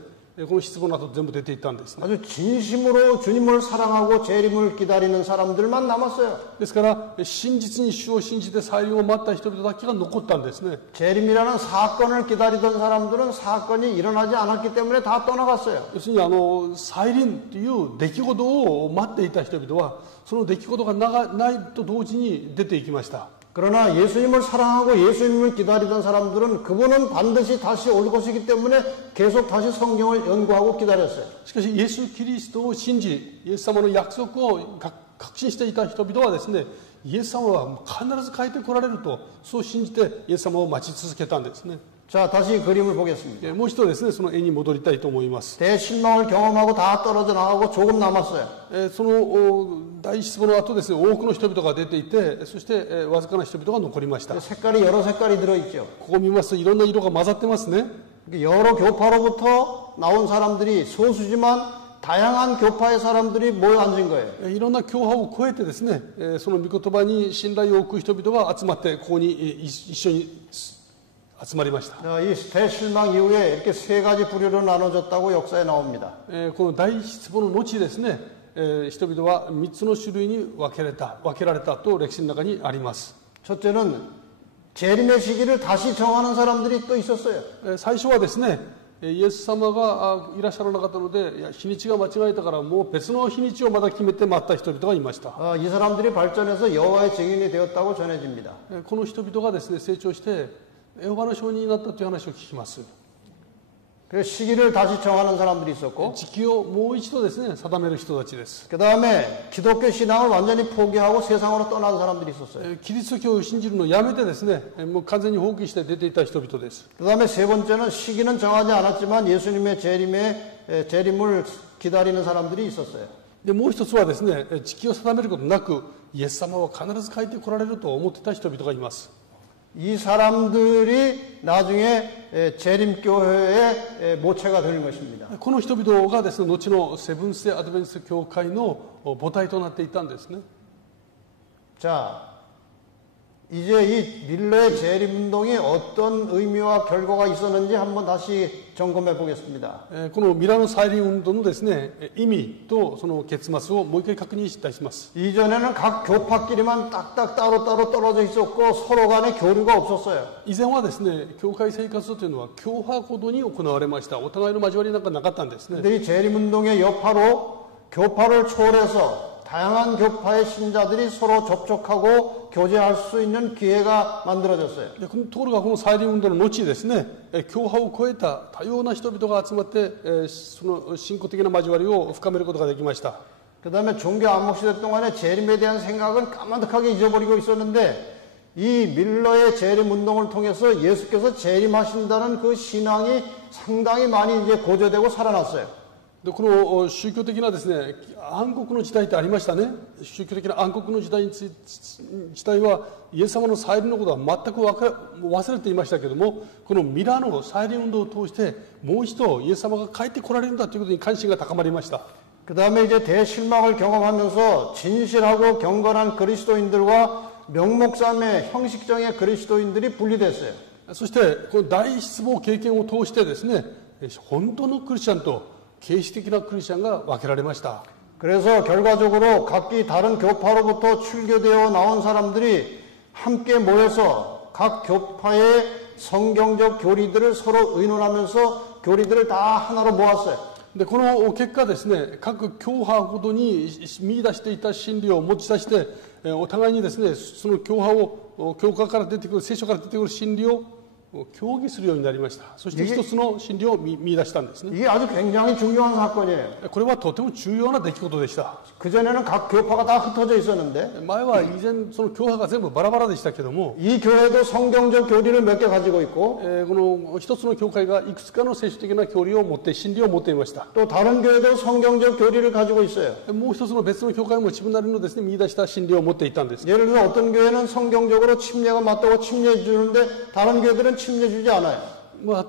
この失望の後全部出ていったんですね。 아주 진심으로 주님을 사랑하고 재림을 기다리는 사람들만 남았어요. ですから真実に主を信じて再臨を待った人々だけが残ったんですね。 재림이라는 사건을 기다리던 사람들은 사건이 일어나지 않았기 때문에 다 떠나갔어요. 要するに再臨という出来事を待っていた人々はその出来事がないと同時に出ていきました。 그러나 예수님을 사랑하고 예수님을 기다리던 사람들은 그분은 반드시 다시 올 것이기 때문에 계속 다시 성경을 연구하고 기다렸어요. しかしイエス・キリストを信じイエス様の約束を確信していた人々はですね、イエス様は必ず帰ってこられるとそう信じてイエス様を待ち続けたんですね。 자, 다시 그림을 보겠습니다. もう一度ですね、その絵に戻りたいと思います。 대실망을 경험하고 다 떨어져 나가고 조금 남았어요. その大失望の後ですね、多くの人々が出ていて、そしてわずかな人々が残りました。 색깔이 여러 색깔이 들어있죠. ここを見ますといろんな色が混ざってますね。 여러 교파로부터 나온 사람들이 소수지만 다양한 교파의 사람들이 모여 앉은 거예요. いろんな教派を超えてですね、その御言葉に信頼を置く人々が集まってここに一緒に集まりました。 이 대실망 이후에 이렇게 세 가지 부류로 나눠졌다고 역사에 나옵니다. この大失望の後ですね、人々は3つの種類に分けられたと歴史の中にあります。 첫째는 재림의 시기를 다시 정하는 사람들이 또 있었어요. 最初はですね、イエス様がいらっしゃらなかったので、いや日にちが間違えたからもう別の日にちをまた決めて待った人々がいました。 이 사람들이 발전해서 여호와의 증인이 되었다고 전해집니다. この人々がですね、成長してエホバの証人になったという話を聞きます。 그 시기를 다시 정하는 사람들이 있었고, 時期をもう一度ですね、定める人たちです。 그 다음에 기독교 신앙을 완전히 포기하고 세상으로 떠난 사람들이 있었어요. キリスト教を信じるのをやめてですね、もう完全に放棄して出ていった人々です。 그 다음에 세 번째는 시기는 정하지 않았지만 예수님의 재림을 기다리는 사람들이 있었어요. でもう一つはですね、時期を定めることなくイエス様は必ず帰ってこられると思っていた人々がいます。 이 사람들이 나중에 재림교회의 모체가 되는 것입니다. この人々がですね、後のセブンス・デー・アドベンチスト教会の母体となっていたんですね。 자, 이제 이 밀러의 재림운동이 어떤 의미와 결과가 있었는지 한번 다시 점검해 보겠습니다. このミラノ再臨運動のですね、意味とその結末をもう一回確認したいします。 이전에는 각 교파끼리만 딱딱 따로따로 떨어져 있었고 서로 간에 교류가 없었어요. 以前はですね、教会生活というのは教派ごとに行われました。お互いの交わりなんかなかったんですね。 근데 이 재림운동의 여파로 교파를 초월해서 다양한 교파의 신자들이 서로 접촉하고 교제할 수 있는 기회가 만들어졌어요. ところがこの再臨運動の後ですね、教派を超えた多様な人々が集まって、その信仰的な交わりを深めることができました。 그 다음에 종교 암흑시대 동안에 재림에 대한 생각은 까마득하게 잊어버리고 있었는데 이 밀러의 재림운동을 통해서 예수께서 재림하신다는 그 신앙이 상당히 많이 이제 고조되고 살아났어요. でこの宗教的なですね、暗黒の時代ってありましたね。宗教的な暗黒の時代はイエス様の再臨のことは全く忘れていましたけれども、このミラノ再臨運動を通してもう一度イエス様が帰ってこられるんだということに関心が高まりました。 그 다음에 이제 대실망을 경험하면서 진실하고 경건한 그리스도인들과 명목삼의 형식적인 그리스도인들이 분리됐어요. そしてこの大失望経験を通してですね、本当のクリスチャンと形式的なクリスチャンが分けられました。 그래서 결과적으로 각기 다른 교파로부터 출교되어 나온 사람들이 함께 모여서 각 교파의 성경적 교리들을 서로 의논하면서 교리들을 다 하나로 모았어요. でこの結果ですね、各教派ごとに見出していた真理を持ち出して、お互いにですね、その教派を教科から出てくる聖書から出てくる真理を協議するようになりました。そして一つの真理を見出したんですね。 이게 아주 굉장히 중요한 사건이에요. これはとても重要な出来事でした。 그전에는 각 교파가 다 흩어져 있었는데 前は以前その教派が全部バラバラでしたけども、 이 교회도 성경적 교리를 몇 개 가지고 있고 この一つの教会がいくつかの聖書的な教理を持って真理を持っていました。 또 다른 교회도 성경적 교리를 가지고 있어요. もう一つの別の教会も自分なりのですね、見出した真理を持っていたんです。 예를 들어 어떤 교회는 성경적으로 침례가 맞다고 침례 주는데 다른 교회들은 침례 주지 않아요.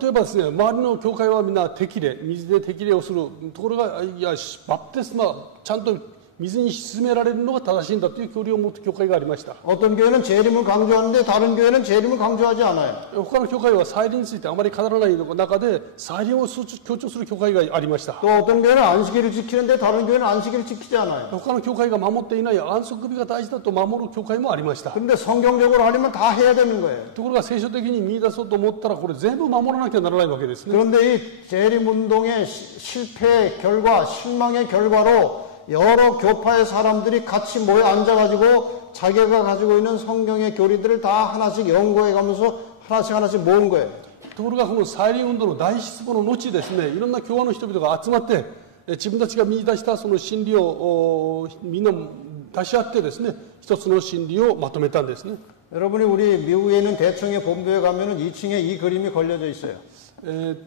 例えばですね、周りの教会はみんな適齢、水で適齢をする。ところが、いや、バプテスマ、ちゃんと水に沈められるのが正しいんだという教理を持つ教会がありました。 어떤 교회는 재림을 강조하는데 다른 교회는 재림을 강조하지 않아요. 他の教会は再臨についてあまり語らない中で、再臨を強調する教会がありました。 또 어떤 교회는 안식일을 지키는데 다른 교회는 안식일을 지키지 않아요. 他の教会が守っていない安息日が大事だと守る教会もありました。 근데 성경적으로 하려면 다 해야 되는 거예요. ところが聖書的に見出そうと思ったら、これ全部守らなきゃならないわけですね。 그런데 이 재림운동의 실패의 결과, 실망의 결과로 여러 교파의 사람들이 같이 모여 앉아가지고 자기가 가지고 있는 성경의 교리들을 다 하나씩 연구해 가면서 하나씩 모은 거예요. ところがこの再臨運動の大失望の後ですね、いろんな教派の人々が集まって、自分たちが見出したその真理をみんな出し合ってですね、一つの真理をまとめたんですね。 여러분이 우리 미국에 있는 대청의 본부에 가면은 2층에 이 그림이 걸려져 있어요.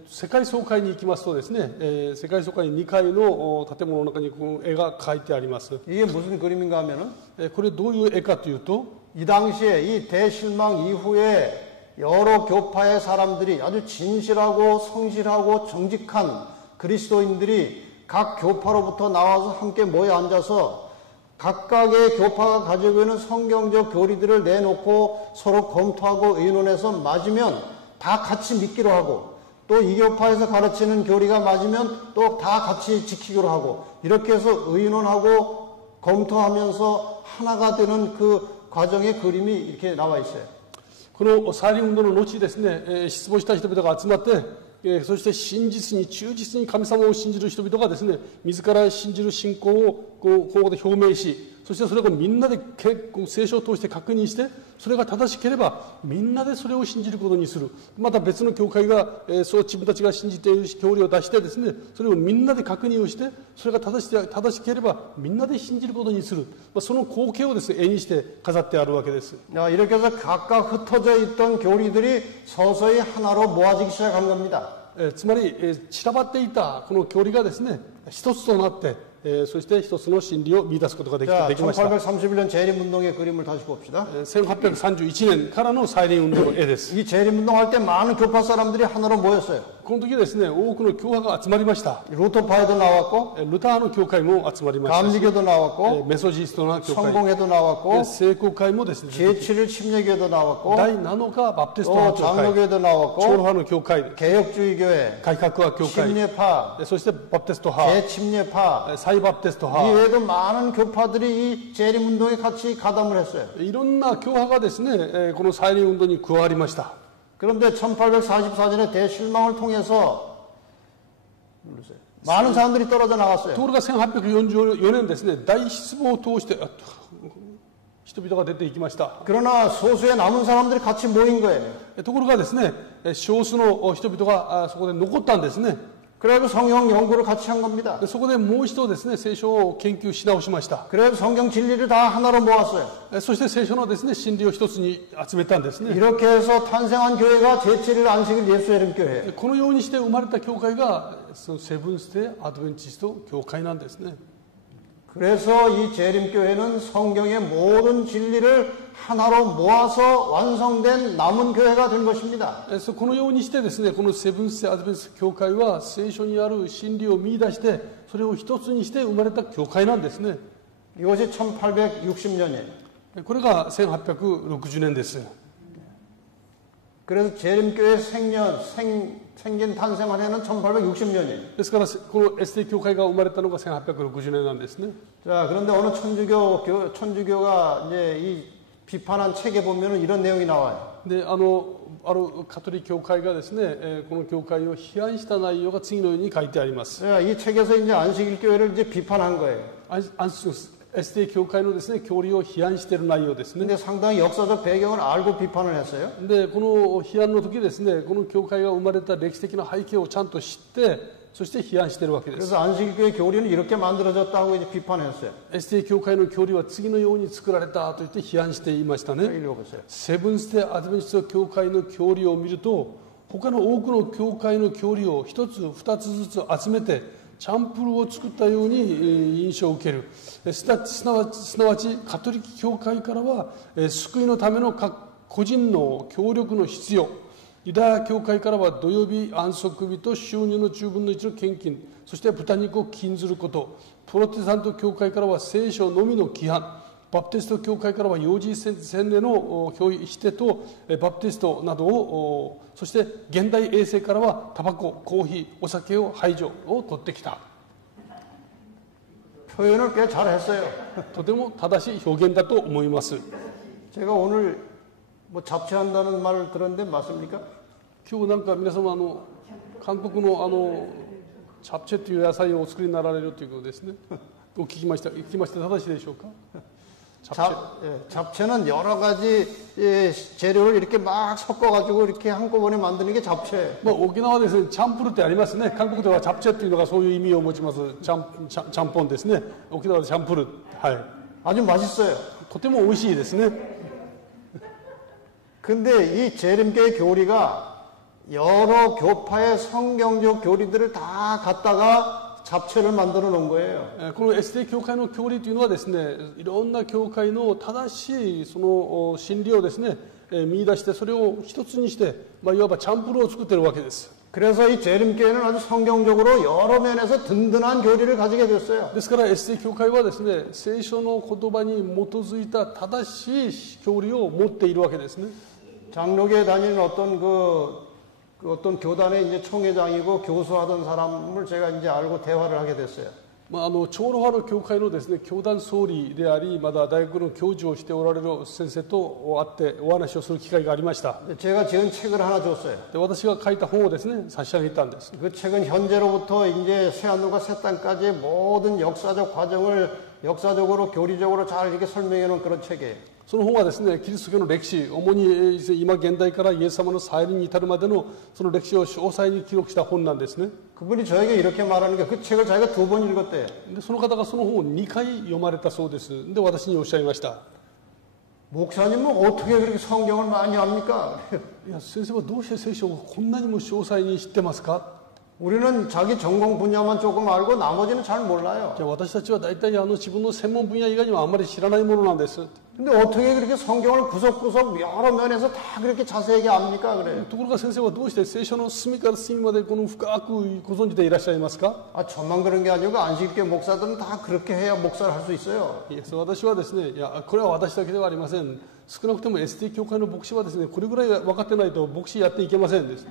世界総会に行きますとですね、世界総会2階の建物の中にこの絵が描いてあります。 이게 무슨 그림인가 하면은 これどういう絵かというと、 이 당시에 이 대실망 이후에 여러 교파의 사람들이 아주 진실하고 성실하고 정직한 그리스도인들이 각 교파로부터 나와서 함께 모여 앉아서 각각의 교파가 가지고 있는 성경적 교리들을 내놓고 서로 검토하고 의논해서 맞으면 다 같이 믿기로 하고, 또 이 교파에서 가르치는 교리가 맞으면 또 다 같이 지키기로 하고, 이렇게 해서 의논하고 검토하면서 하나가 되는 그 과정의 그림이 이렇게 나와 있어요. この再臨運動の後ですね、失望した人々が集まって、そして真実に忠実に神様を信じる人々がですね、自ら信じる信仰をここで表明し、そしてそれをみんなで聖書を通して確認して、それが正しければみんなでそれを信じることにする。また別の教会が、そう自分たちが信じている教理を出してですね、それをみんなで確認をして、それが正しければみんなで信じることにする。その光景をですね、絵にして飾ってあるわけです。 이렇게 해서 각각 흩어져 있던 교리들이 서서히 하나로 모아지기 시작한 겁니다. つまり、散らばっていたこの教理がですね、一つとなって、そして一つの真理を見出すことができました。 1831년 재림운동의 그림을 다시 봅시다. 1831年からの再臨運動の絵です。 이 재림운동할 때 많은 교파 사람들이 하나로 모였어요. この時ですね、多くの教派が集まりました。 루터파에도 나왔고, ルターの教会も集まりました。 감리교도 나왔고, メソジストの教会、 성공회도 나왔고, 聖公会もですね、 제7일 침례교도 나왔고, 第7日バプテストの教会、 장로교도 長老 나왔고, 派の教会、 개혁주의교회, 改革派教会、 침례파, そしてバプテスト派、 대침례파, 再バプテスト 이 派、 외에도 많은 교파들이 이 재림운동에 같이 가담을 했어요. いろんな教派がですね、この再臨運動に加わりました。 그런데 1844년에 대실망을 통해서 많은 사람들이 떨어져 나갔어요. ところが1844年ですね、大失望を通して人々が出ていきました。 그러나 소수의 남은 사람들이 같이 모인 거예요. ところがですね、少数の人々がそこで残ったんですね。 그래서 성경 연구를 같이 한 겁니다. そこでもう一度ですね、聖書を研究し直しました。 그래서 성경 진리를 다 하나로 모았어요. そして聖書のですね、真理を一つに集めたんですね。 이렇게 해서 탄생한 교회가 제7일 안식일 예수의 이름 교회. このようにして生まれた教会がそのセブンステーアドベンチスト教会なんですね。 그래서 이 재림교회는 성경의 모든 진리를 하나로 모아서 완성된 남은 교회가 된 것입니다. このようにしてですね、このセブンステーアドベンチスト教会は聖書にある真理を見出して、それを一つにして生まれた教会なんですね。 이것이 1860년이에요. これが1860年です。 그래서 재림교회 생긴 탄생한 해는 1860년이에요. ですからこのエステ教会が生まれたのが1860年なんですね。 자, 그런데 어느 천주교가 이제 이 비판한 책에 보면은 이런 내용이 나와요. で、あるカトリック教会がですね、この教会を批判した内容が次のように書いてあります。 자, 이 책에서 이제 안식일 교회를 이제 비판한 거예요. エステ教会のですね、教理を批判している内容ですね。 근데 상당히 역사적 배경을 알고 비판을 했어요. で、この批判の時ですね、この教会が生まれた歴史的な背景をちゃんと知って、そして批判しているわけです。 그래서 안식일 교회 교리는 이렇게 만들어졌다고 이제 비판했어요. エステ教会の教理は次のように作られたと言って批判していましたね。 읽어보세요. セブンステーアドベンチスト教会の教理を見ると、他の多くの教会の教理を一つ二つずつ集めて、チャンプルーを作ったように印象を受ける。すなわちカトリック教会からは救いのための個人の協力の必要。ユダヤ教会からは土曜日安息日と収入の10分の1の献金、そして豚肉を禁ずること。プロテスタント教会からは聖書のみの規範。バプテスト教会からは幼児洗礼の否定とバプテストなどを、そして現代衛生からはタバコ、コーヒー、お酒を排除を取ってきた。 표현을 꽤 잘했어요. とても正しい表現だと思います。 제가 오늘 뭐 잡채한다는 말을 들었는데 맞습니까? 今日なんか皆様韓国のチャプチェという野菜をお作りになられるということですね。お聞きました。正しいでしょうか？ 잡채는 여러 가지 재료를 이렇게 막 섞어가지고 이렇게 한꺼번에 만드는 게 잡채. 沖縄ですね、チャンプルってありますね。韓国ではチャプチェというのがそういう意味を持ちます。チャンポンですね。沖縄でチャンプル。はい。 아주 맛있어요. とても美味しいですね。 근데 이 재림교의 교리가 여러 교파의 성경적 교리들을 다 갖다가 잡채를 만들어 놓은 거예요. このエステ教会の教理というのはですね、いろんな教会の正しいその真理をですね、見出してそれを一つにして、いわばチャンプルを作っているわけです。 그래서 이 재림교회는 아주 성경적으로 여러 면에서 든든한 교리를 가지게 됐어요. ですから、エステ教会はですね、聖書の言葉に基づいた正しい教理を持っているわけですね。 장로교에 다니는 어떤 교단의 이제 총회장이고 교수하던 사람을 제가 이제 알고 대화를 하게 됐어요. 長老派の教会のですね、教団総理であり、まだ大学の教授をしておられる先生と会ってお話をする機会がありました。 제가 지은 책을 하나 줬어요. で、私が書いた本をですね、差し上げたんです。 그 책은 현재로부터 이제 새하늘과 새 땅까지의 모든 역사적 과정을 역사적으로 교리적으로 잘 이렇게 설명해 놓은 그런 책이에요. その本はですね、キリスト教の歴史、主に今現代からイエス様の再臨に至るまでのその歴史を詳細に記録した本なんですね。 그분이 저에게 이렇게 말하는 게 그 책을 자기가 2번 읽었대요. で、その方がその本を2回読まれたそうです。で、私におっしゃいました。 목사님은 어떻게 그렇게 성경을 많이 압니까? いや、先生はどうして聖書をこんなにも詳細に知ってますか？ 우리는 자기 전공 분야만 조금 알고 나머지는 잘 몰라요. じゃあ私たちは大体自分の専門分野以外にはあんまり知らないものなんです。 근데 어떻게 그렇게 성경을 구석구석 여러 면에서 다 그렇게 자세하게 압니까? 그래요. ところが先生はどうして聖書の隅から隅までこの深くご存知でいらっしゃいますか？ 아, 저만 그런 게 아니고 안식교 목사들은 다 그렇게 해야 목사를 할 수 있어요. いや、私はですね、いや、これは私だけではありません。少なくとも ST 教会の牧師はですね、これぐらい分かってないと牧師やっていけませんです。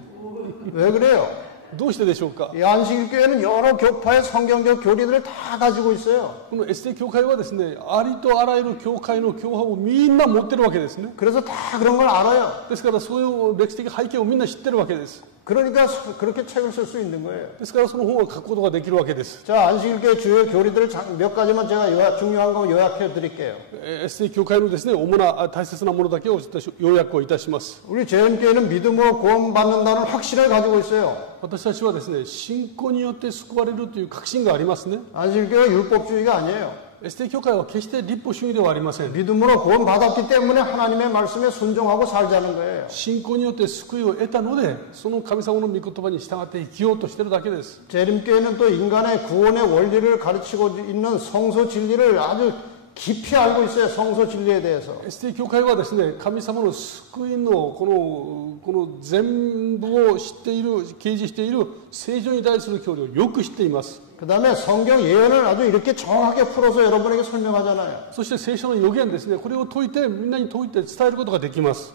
왜 그래요? どうしてでしょうか？ 이 안식교회는 여러 교파의 성경적 교리들을 다 가지고 있어요. この ST 教会はですね、ありとあらゆる教会の教派をみんな持ってるわけですね。 그래서 다 그런 걸 알아요. ですからそういう歴史的背景をみんな知ってるわけです。 그러니까 그렇게 책을 쓸 수 있는 거예요. ですからその本を書くことができるわけです。 자, 안식일교회 주요 교리들을 몇 가지만 제가 중요한 거 요약해 드릴게요. ST 教会のですね、主な大切なものだけを要約をいたします。 우리 재림교회는 믿음으로 구원받는다는 확신을 가지고 있어요. 私たちはですね、信仰によって救われるという確信がありますね。 안식일교회가 율법주의가 아니에요. ST 教会は決して立法主義ではありません。 믿음으로 구원받았기 때문에 하나님의 말씀에 순종하고 살자는 거예요. 信仰によって救いを得たので、その神様の御言葉に従って生きようとしているだけです。 재림교회는 또 인간의 구원의 원리를 가르치고 있는 성소 진리를 아주 깊이 알고 있어요. 성소 진리에 대해서. ST 教会はですね、神様の救いのこの全部を知っている、掲示している聖書に対する教理をよく知っています。 그 다음에 성경 예언을 아주 이렇게 정확하게 풀어서 여러분에게 설명하잖아요. そして聖書の予言ですね、これを解いて、みんなに解いて伝えることができます。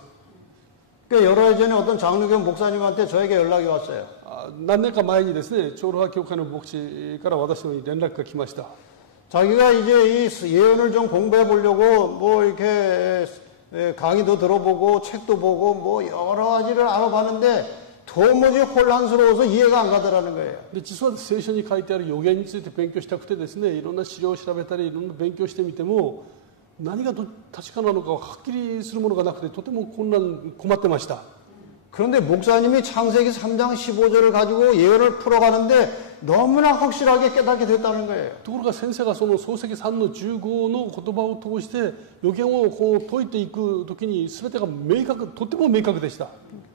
여러 해 전에 어떤 장로교 목사님한테 저에게 연락이 왔어요. 何年か前にですね、長老派教会の牧師から私に連絡が来ました。 자기가 이제 이 예언을 좀 공부해 보려고 뭐 이렇게 강의도 들어보고 책도 보고 뭐 여러 가지를 알아봤는데 도무지 혼란스러워서 이해가 안 가더라는 거예요. で、実は聖書に書いてある予言について勉強したくてですね、いろんな資料を調べたり、いろんな勉強してみても、何が確かなのかはっきりするものがなくて、とても困ってました。 그런데 목사님이 창세기 3장 15절을 가지고 예언을 풀어가는데 너무나 확실하게 깨닫게 됐다는 거예요. ところが先生がその創世記3の15の言葉を通して予言を解いていくときに全てがとても明確でした。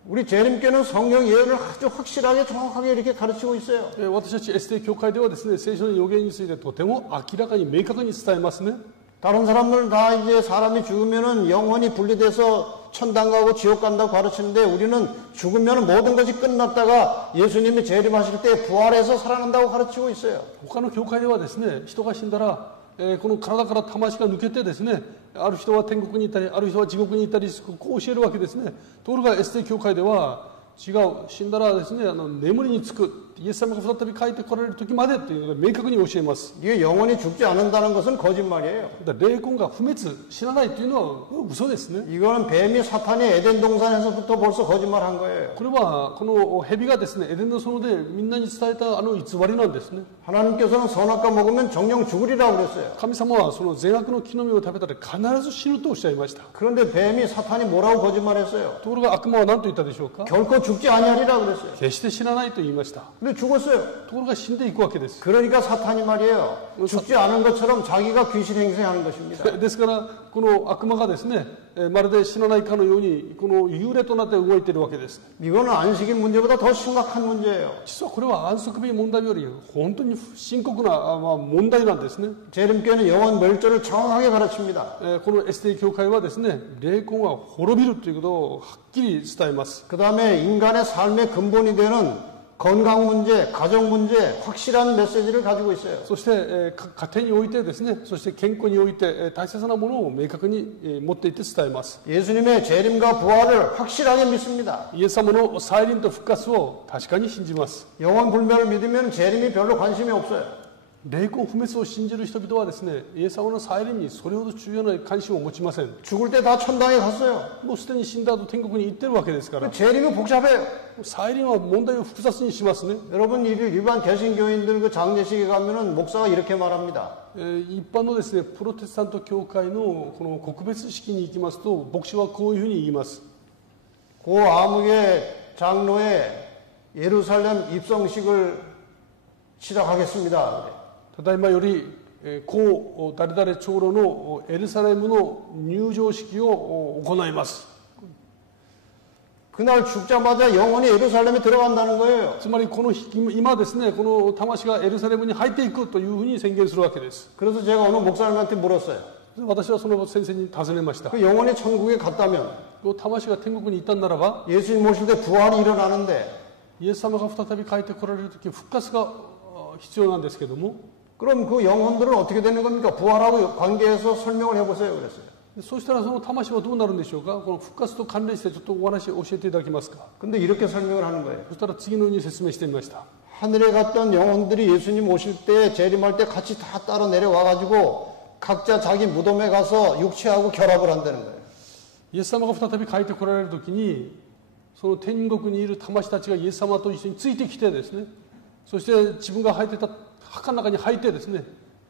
우리 재림교는 성경 예언을 아주 확실하게 정확하게 이렇게 가르치고 있어요. 私たち ST 教会ではですね、聖書の予言についてとても明らかに明確に伝えますね。 다른 사람들은 다 이제 사람이 죽으면은 영혼이 분리돼서 천당 가고 지옥 간다고 가르치는데 우리는 죽으면 모든 것이 끝났다가 예수님이 재림하실 때 부활해서 살아난다고 가르치고 있어요. 他の教会ではですね、人が死んだら、この体から魂が抜けてですね、ある人は天国に行ったり、ある人は地獄に行ったり、こう教えるわけですね。ところが ST 教会では違う、死んだらですね、眠りにつく、イエス様が再び帰ってこられる時までというのが明確に教えます。 이게 영혼이 죽지 않는다는 것은 거짓말이에요. 霊魂が不滅、死なないというのは嘘ですね。 이거는 뱀이 사탄이 에덴 동산에서부터 벌써 거짓말한 거예요. これはこの蛇がですね、エデンの園でみんなに伝えた偽りなんですね。 하나님께서는 선악과 먹으면 정령 죽으리라고 그랬어요. 神様はその善悪の木の実を食べたら必ず死ぬとおっしゃいました。 그런데 뱀이 사탄이 뭐라고 거짓말했어요? ところが悪魔は何と言ったでしょうか？ 결코 죽지 아니하리라고 그랬어요. 決して死なないと言いました。 근데 죽었어요. ところが死んでいくわけです。 그러니까 사탄이 말이에요. 죽지 않은 것처럼 자기가 귀신 행세하는 것입니다. ですからこの悪魔がですね、まるで死なないかのようにこの幽霊となって動いているわけです。 이거는 안식일 문제보다 더 심각한 문제예요. 実はこれは安息日問題より本当に深刻な問題なんですね。 재림교회는 영혼 멸절을 정확하게 가르칩니다. この ST 教会はですね、霊魂は滅びるということをはっきり伝えます。 그 다음에 인간의 삶의 근본이 되는 건강 문제, 가정 문제, 확실한 메시지를 가지고 있어요. そして、家庭においてですね、そして健康において、大切なものを明確に、持っていって伝えます。 예수님의 재림과 부활을 확실하게 믿습니다. イエス様の再臨と復活を確かに信じます。 영원 불멸을 믿으면 재림이 별로 관심이 없어요. 霊魂不滅を信じる人々はですね、イエス様の再臨にそれほど重要な関心を持ちません。 죽을 때 다 천당에 갔어요. もうすでに死んだ後天国に行ってるわけですから、 재림이 복잡해요. 再臨は問題を複雑にしますね。 여러분 일반 개신교인들 그 장례식에 가면은 목사가 이렇게 말합니다. 一般のですね、プロテスタント教会のこの告別式に行きますと、牧師はこういうふうに言います。 고 아무개 장로의 예루살렘 입성식을 시작하겠습니다. ただいまより、高誰々長老のエルサレムの入場式を行います。 그날 죽자마자 영원히 예루살렘에 들어간다는 거예요. つまりこの日今ですね、この魂がエルサレムに入っていくというふうに宣言するわけです。 그래서 제가 오늘 목사님한테 물었어요. 私はその先生に尋ねました。 그 영원히 천국에 갔다면 魂が天国に行ったんならば、 예수님 오실 때 부활이 일어나는데 イエス様が再び帰ってこられる時、復活が必要なんですけども、 그럼 그 영혼들은 어떻게 되는 겁니까? 부활하고 관계해서 설명을 해보세요. 그랬어요. そうしたらその魂はどうなるんでしょうか。この復活と関連してちょっとお話を教えていただけますか。 근데 이렇게 설명을 하는 거예요. そしたら次のように説明してみました。 하늘에 갔던 영혼들이 예수님 오실 때 재림할 때 같이 다 따라 내려와가지고 각자 자기 무덤에 가서 육체하고 결합을 한다는 거예요. イエス様が再び帰ってこられる時に、その天国にいる魂たちがイエス様と一緒についてきてですね、そして自分が入ってた墓の中に入ってですね、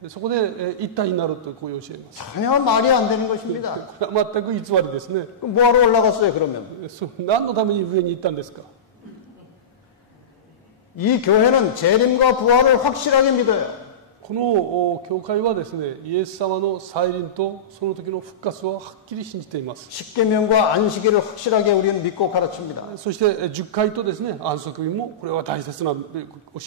そこで一体になるとこう教えます。 전혀 말이 안 되는 것입니다. これは全く偽りですね。 그럼 뭐하러 올라갔어요 그러면? 何のために上に行ったんですか。 이 교회는 재림과 부활을 확실하게 믿어요. この教会はですね、イエス様の再臨とその時の復活をはっきり信じています。 십계명과 안식일을 확실하게 우리는 믿고 가르칩니다. そして十戒とですね、安息日もこれは大切な教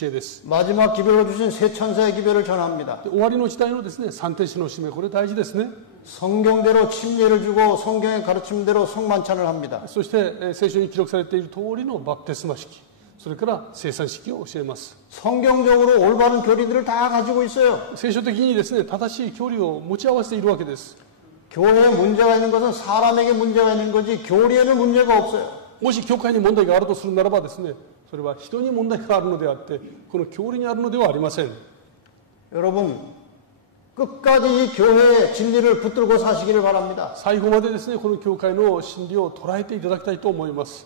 えです。 마지막 기별을 주신 새 천사의 기별을 전합니다. 終わりの時代のですね、三天使の使命、これ大事ですね。 성경대로 침례를 주고 성경의 가르침대로 성만찬을 합니다. そして聖書に記録されている通りのバプテスマ式、それから聖餐式を教えます。 성경적으로 올바른 교리들을 다 가지고 있어요. 聖書的にですね、正しい教理を持ち合わせているわけです。 교회에 문제가 있는 것은 사람에게 문제가 있는 거지 교리에는 문제가 없어요. もし教会に問題があるとするならばですね、それは人に問題があるのであって、この教理にあるのではありません。 여러분 끝까지 이 교회의 진리를 붙들고 사시기를 바랍니다. 最後までですね、この教会の真理を捉えていただきたいと思います。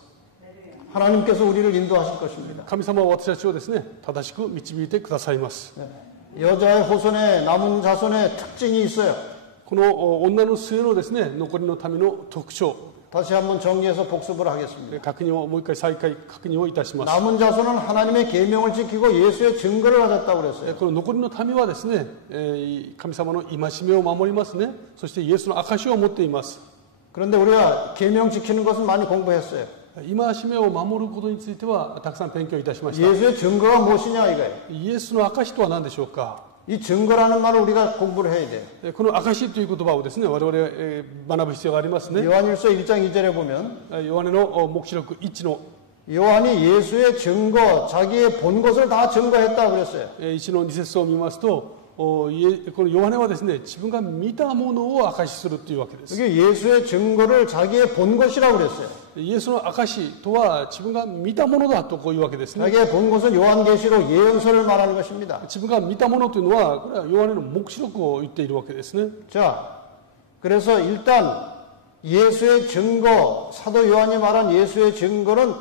하나님께서 우리를 인도하실 것입니다. 神様は私たちをですね、正しく導いてくださいます。 여자의 후손에 남은 자손의 특징이 있어요. この女の末のですね、残りの民の特徴、 다시 한번 정리해서 복습을 하겠습니다. 確認をもう一回再開確認をいたします。 남은 자손은 하나님의 계명을 지키고 예수의 증거를 가졌다고 그랬어요. この残りの民はですね、神様の戒めを守りますね。そしてイエスの証を持っています。 그런데 우리가 계명 지키는 것은 많이 공부했어요. 戒めを守ることについてはたくさん勉強いたしました。 예수의 증거가 무엇이냐 이거예요. イエスの証とは何でしょうか。 이 증거라는 말을 우리가 공부를 해야 돼요. この証という言葉をですね、我々学ぶ必要がありますね。 요한일서 1장 2절에 보면 ヨハネの黙示録1の 요한이 예수의 증거, 자기의 본 것을 다 증거했다 그랬어요. 1の2節を見ますと、このヨハネはですね、自分が見たものを証しするというわけです。 이게 예수의 증거를 자기의 본 것이라고 그랬어요. イエスの証とは自分が見たものだとこういうわけですね。 자기의 본 것은 요한계시록 예언서를 말하는 것입니다. 自分が見たものというのは、これはヨハネの黙示録を言っているわけですね。 자, 그래서 일단 예수의 증거, 사도 요한이 말한 예수의 증거는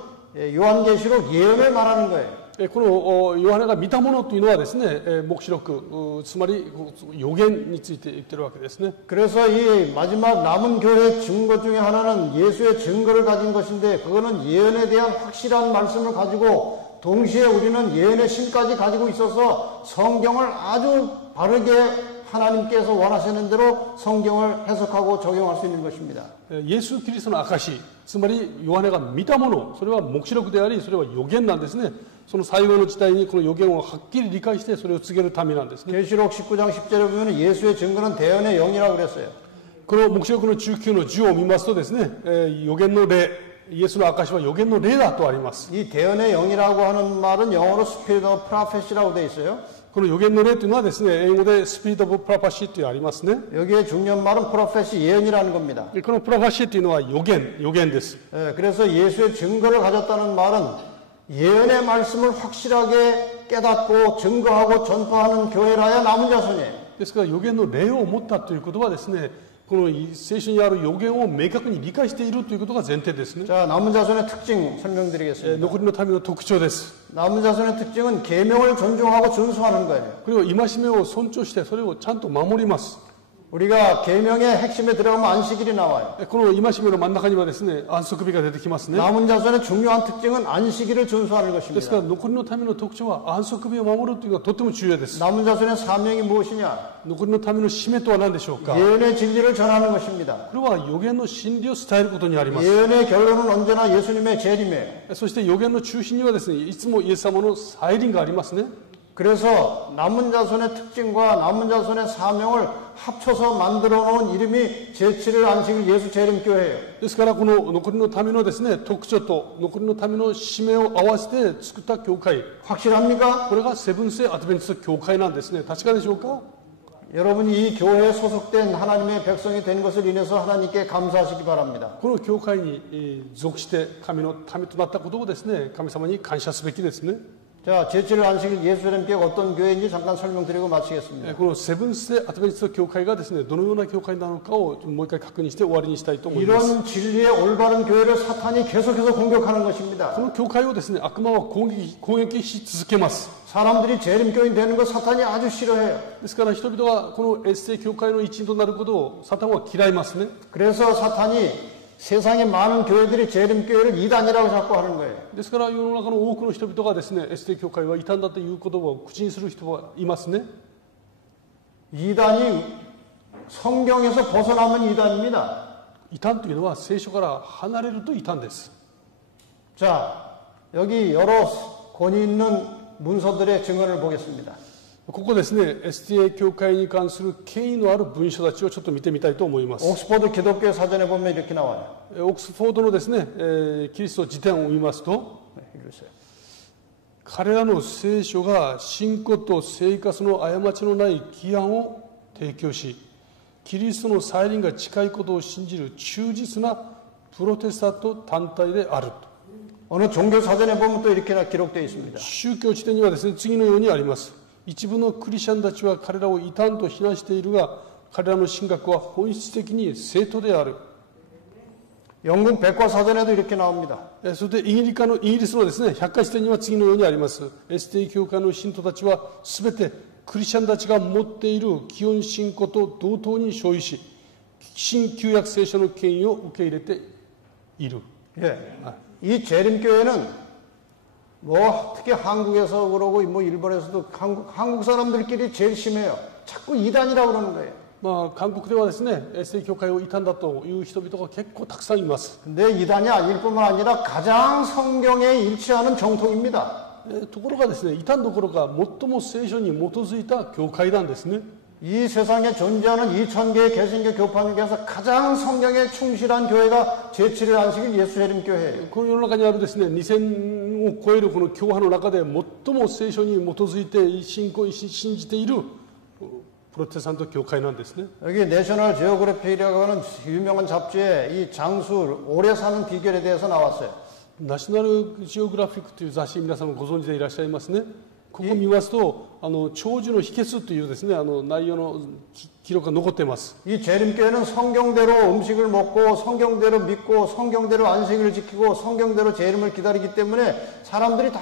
요한계시록 예언을 말하는 거예요. このヨハネが見たものというのはですね、黙示録、つまり予言について言ってるわけですね。 그래서 이 마지막 남은 교회의 증거 중에 하나는 예수의 증거를 가진 것인데 그거는 예언에 대한 확실한 말씀을 가지고 동시에 우리는 예언의 신까지 가지고 있어서 성경을 아주 바르게 하나님께서 원하시는 대로 성경을 해석하고 적용할 수 있는 것입니다. イエス・キリストの証、つまりヨハネが見たもの、それは黙示録であり、それは予言なんですね。その最後の時代にこの予言をはっきり理解してそれを告げるためなんですね。 계시록 19장 10절에 보면 예수의 증거는 대언의 영이라고 그랬어요. この黙示録の19の10を見ますとですね、予言の霊、イエスの証は予言の霊だとあります。 이 대언의 영이라고 하는 말은 영어로 Spirit of Prophecy라고 되어 있어요. この予言の霊というのはですね、英語でスピリットオブプロフェシーというありますね。 여기에 중요한 말은 프로페시 예언이라는 겁니다. このプロフェシーというのは予言です。 그래서 예수의 증거를 가졌다는 말은 예언의 말씀을 확실하게 깨닫고 증거하고 전파하는 교회라야 남은 자손이에요. ですから予言の霊を持ったということはですね、この聖書にある予言を明確に理解しているということが前提ですね。 자, 남은 자손의 특징 설명드리겠습니다. 残りの民の特徴です。 남은 자손의 특징은 계명을 존중하고 준수하는 거예요. これを戒めを尊重してそれをちゃんと守ります。 우리가 계명의 핵심에 들어가면 안식일이 나와요. この戒めの真ん中にはですね、安息日が出てきますね。 남은 자손의 중요한 특징은 안식일을 준수하는 ですから 것입니다. 残りの民の特徴は安息日を守るというのがとっても重要です。 남은 자손의 사명이 무엇이냐? 残りの民の使命とは何でしょうか。 예언의 진리를 전하는 것입니다. これは予言の真理を伝えることにあります。 예언의 결론은 언제나 예수님의 재림이에요. そして予言の中心にはですね、いつもイエス様の再臨がありますね。 그래서 남은 자손의 특징과 남은 자손의 사명을 합쳐서 만들어 놓은 이름이 제7일 안식일 예수 재림교회예요. ですからこの残りの民のですね、特徴と残りの民の使命を合わせて作った教会、 확실합니까? これがセブンス・デー・アドベンチスト教会なんですね。確かでしょうか。 여러분이 이 교회에 소속된 하나님의 백성이 된 것을 인해서 하나님께 감사하시기 바랍니다. この教会に属して神の民となったことをですね、神様に感謝すべきですね。 자, 제7일 안식일 예수 재림교회가 어떤 교회인지 잠깐 설명드리고 마치겠습니다. このセブンス・デー・アドベンチスト教会がですね、どのような教会なのかをもう一回確認して終わりにしたいと思います。 이런 진리의 올바른 교회를 사탄이 계속해서 공격하는 것입니다. この教会をですね、悪魔は攻撃し続けます。 사람들이 재림교인 되는 걸 사탄이 아주 싫어해요. ですから人々はこのエッセイ教会の一員となることをサタンは嫌いますね。 그래서 사탄이 세상의 많은 교회들이 재림교회를 이단이라고 자꾸 하는 거예요. ですから世の中の多くの人々がですね、エステ教会は異端だという言葉を口にする人はいますね。 이단이 성경에서 벗어나면 이단입니다. 異端というのは聖書から離れると異端です。 자, 여기 여러 권위 있는 문서들의 증언을 보겠습니다. ここですね、SDA 教会に関する権威のある文書たちをちょっと見てみたいと思います。 옥스퍼드 기독교 사전에 보면 이렇게 나와요. オックスフォードのですね、キリスト辞典を見ますと、 네, 읽으세요. 彼らの聖書が信仰と生活の過ちのない規範を提供し、キリストの再臨が近いことを信じる忠実なプロテスタント団体である。 어느 종교 사전에 보면 또 이렇게 기록되어 있습니다. 宗教辞典にはですね、次のようにあります。一部のクリスチャンたちは彼らを異端と非難しているが、彼らの神学は本質的に正当である。 영국 백과사전에도 이렇게 나옵니다. それでイギリスのですね、百科事典には次のようにあります。SDA 教会の信徒たちはすべてクリスチャンたちが持っている基本信仰と同等に所有し、新旧約聖書の権威を受け入れている。 예. 이 재림교회는 뭐 특히 한국에서 그러고 뭐 일본에서도 한국 사람들끼리 제일 심해요. 자꾸 이단이라고 그러는 거예요. まあ韓国ではですね、SDA 教会を異端だという人々が結構たくさんいます。 근데 이단이 아닐 뿐만 아니라 가장 성경에 일치하는 정통입니다. ところがですね、異端どころか最も聖書に基づいた教会なんですね。 이 세상에 존재하는 2000개의 개신교 교파들 중에서 가장 성경에 충실한 교회가 제7일 안식일 예수 재림 교회예요. この世の中にあるですね、2000を超えるこの教派の中で最も聖書に基づいて信じているプロテスタント教会なんですね。 여기 내셔널 지오그래피라고 하는 유명한 잡지에 이 장수 오래 사는 비결에 대해서 나왔어요. ナショナルジオグラフィックという雑誌、皆さんもご存知でいらっしゃいますね。ここを見ますと、長寿の秘訣というですね、内容の記録が残っています。 이 재림교회는 성경대로 음식을 먹고 성경대로 믿고 성경대로 안식일을 지키고 성경대로 재림을 기다리기 때문에 사람들이 다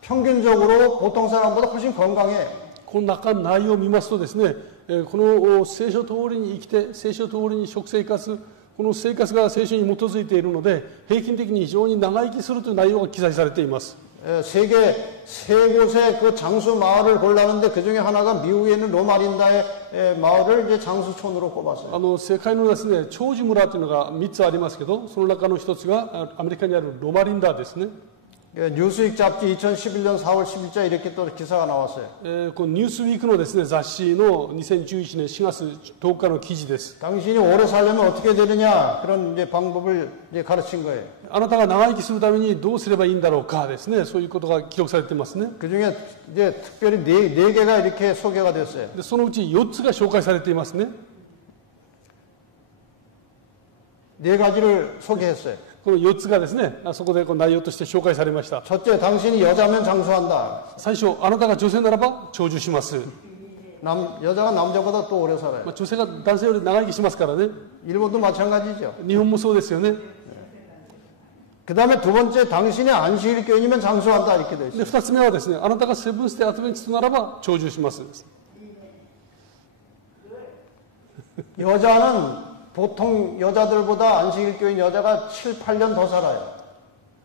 평균적으로 보통 사람보다 훨씬 건강해요. この中の内容を見ますとですね、この聖書通りに生きて、聖書通りに食生活、この生活が聖書に基づいているので、平均的に非常に長生きするという内容が記載されています。 세계 세 곳의 그 장수 마을을 골랐는데 그 중에 하나가 미국에 있는 로마린다의 마을을 이제 장수촌으로 꼽았어요. 世界のですね、長寿村というのが3つありますけど、その中の一つがアメリカにあるロマリンダですね。 뉴스윅 잡지 2011년 4월 10일자 이렇게 또 기사가 나왔어요. このニュースウィークのですね、雑誌の2011年4月10日の記事です。 당신이 오래 살려면 어떻게 되느냐 그런 이제 방법을 이제 가르친 거예요. あなたが長生きするためにどうすればいいんだろうかですね、そういうことが記録されていますね。 그 중에 이제 특별히 네 개가 이렇게 소개가 됐어요. でそのうち4つが紹介されていますね。 네 가지를 소개했어요. この4つがですね、そこでこの内容として紹介されました。 첫째, 당신이 여자면 장수한다. 最初、あなたが女性ならば長寿します。 여자가 남자보다 또 오래 살아요. 女性が男性より長生きしますからね。 일본도 마찬가지죠. 日本もそうですよね。 그 다음에 두 번째, 당신이 안식일 교인이면 장수한다. 이렇게 돼 で、있어요. 2つ目はですね、あなたがセブンステイアドベンチストならば長寿します。 여자는 보통 여자들보다 안식일 교인 여자가 7, 8년 더 살아요.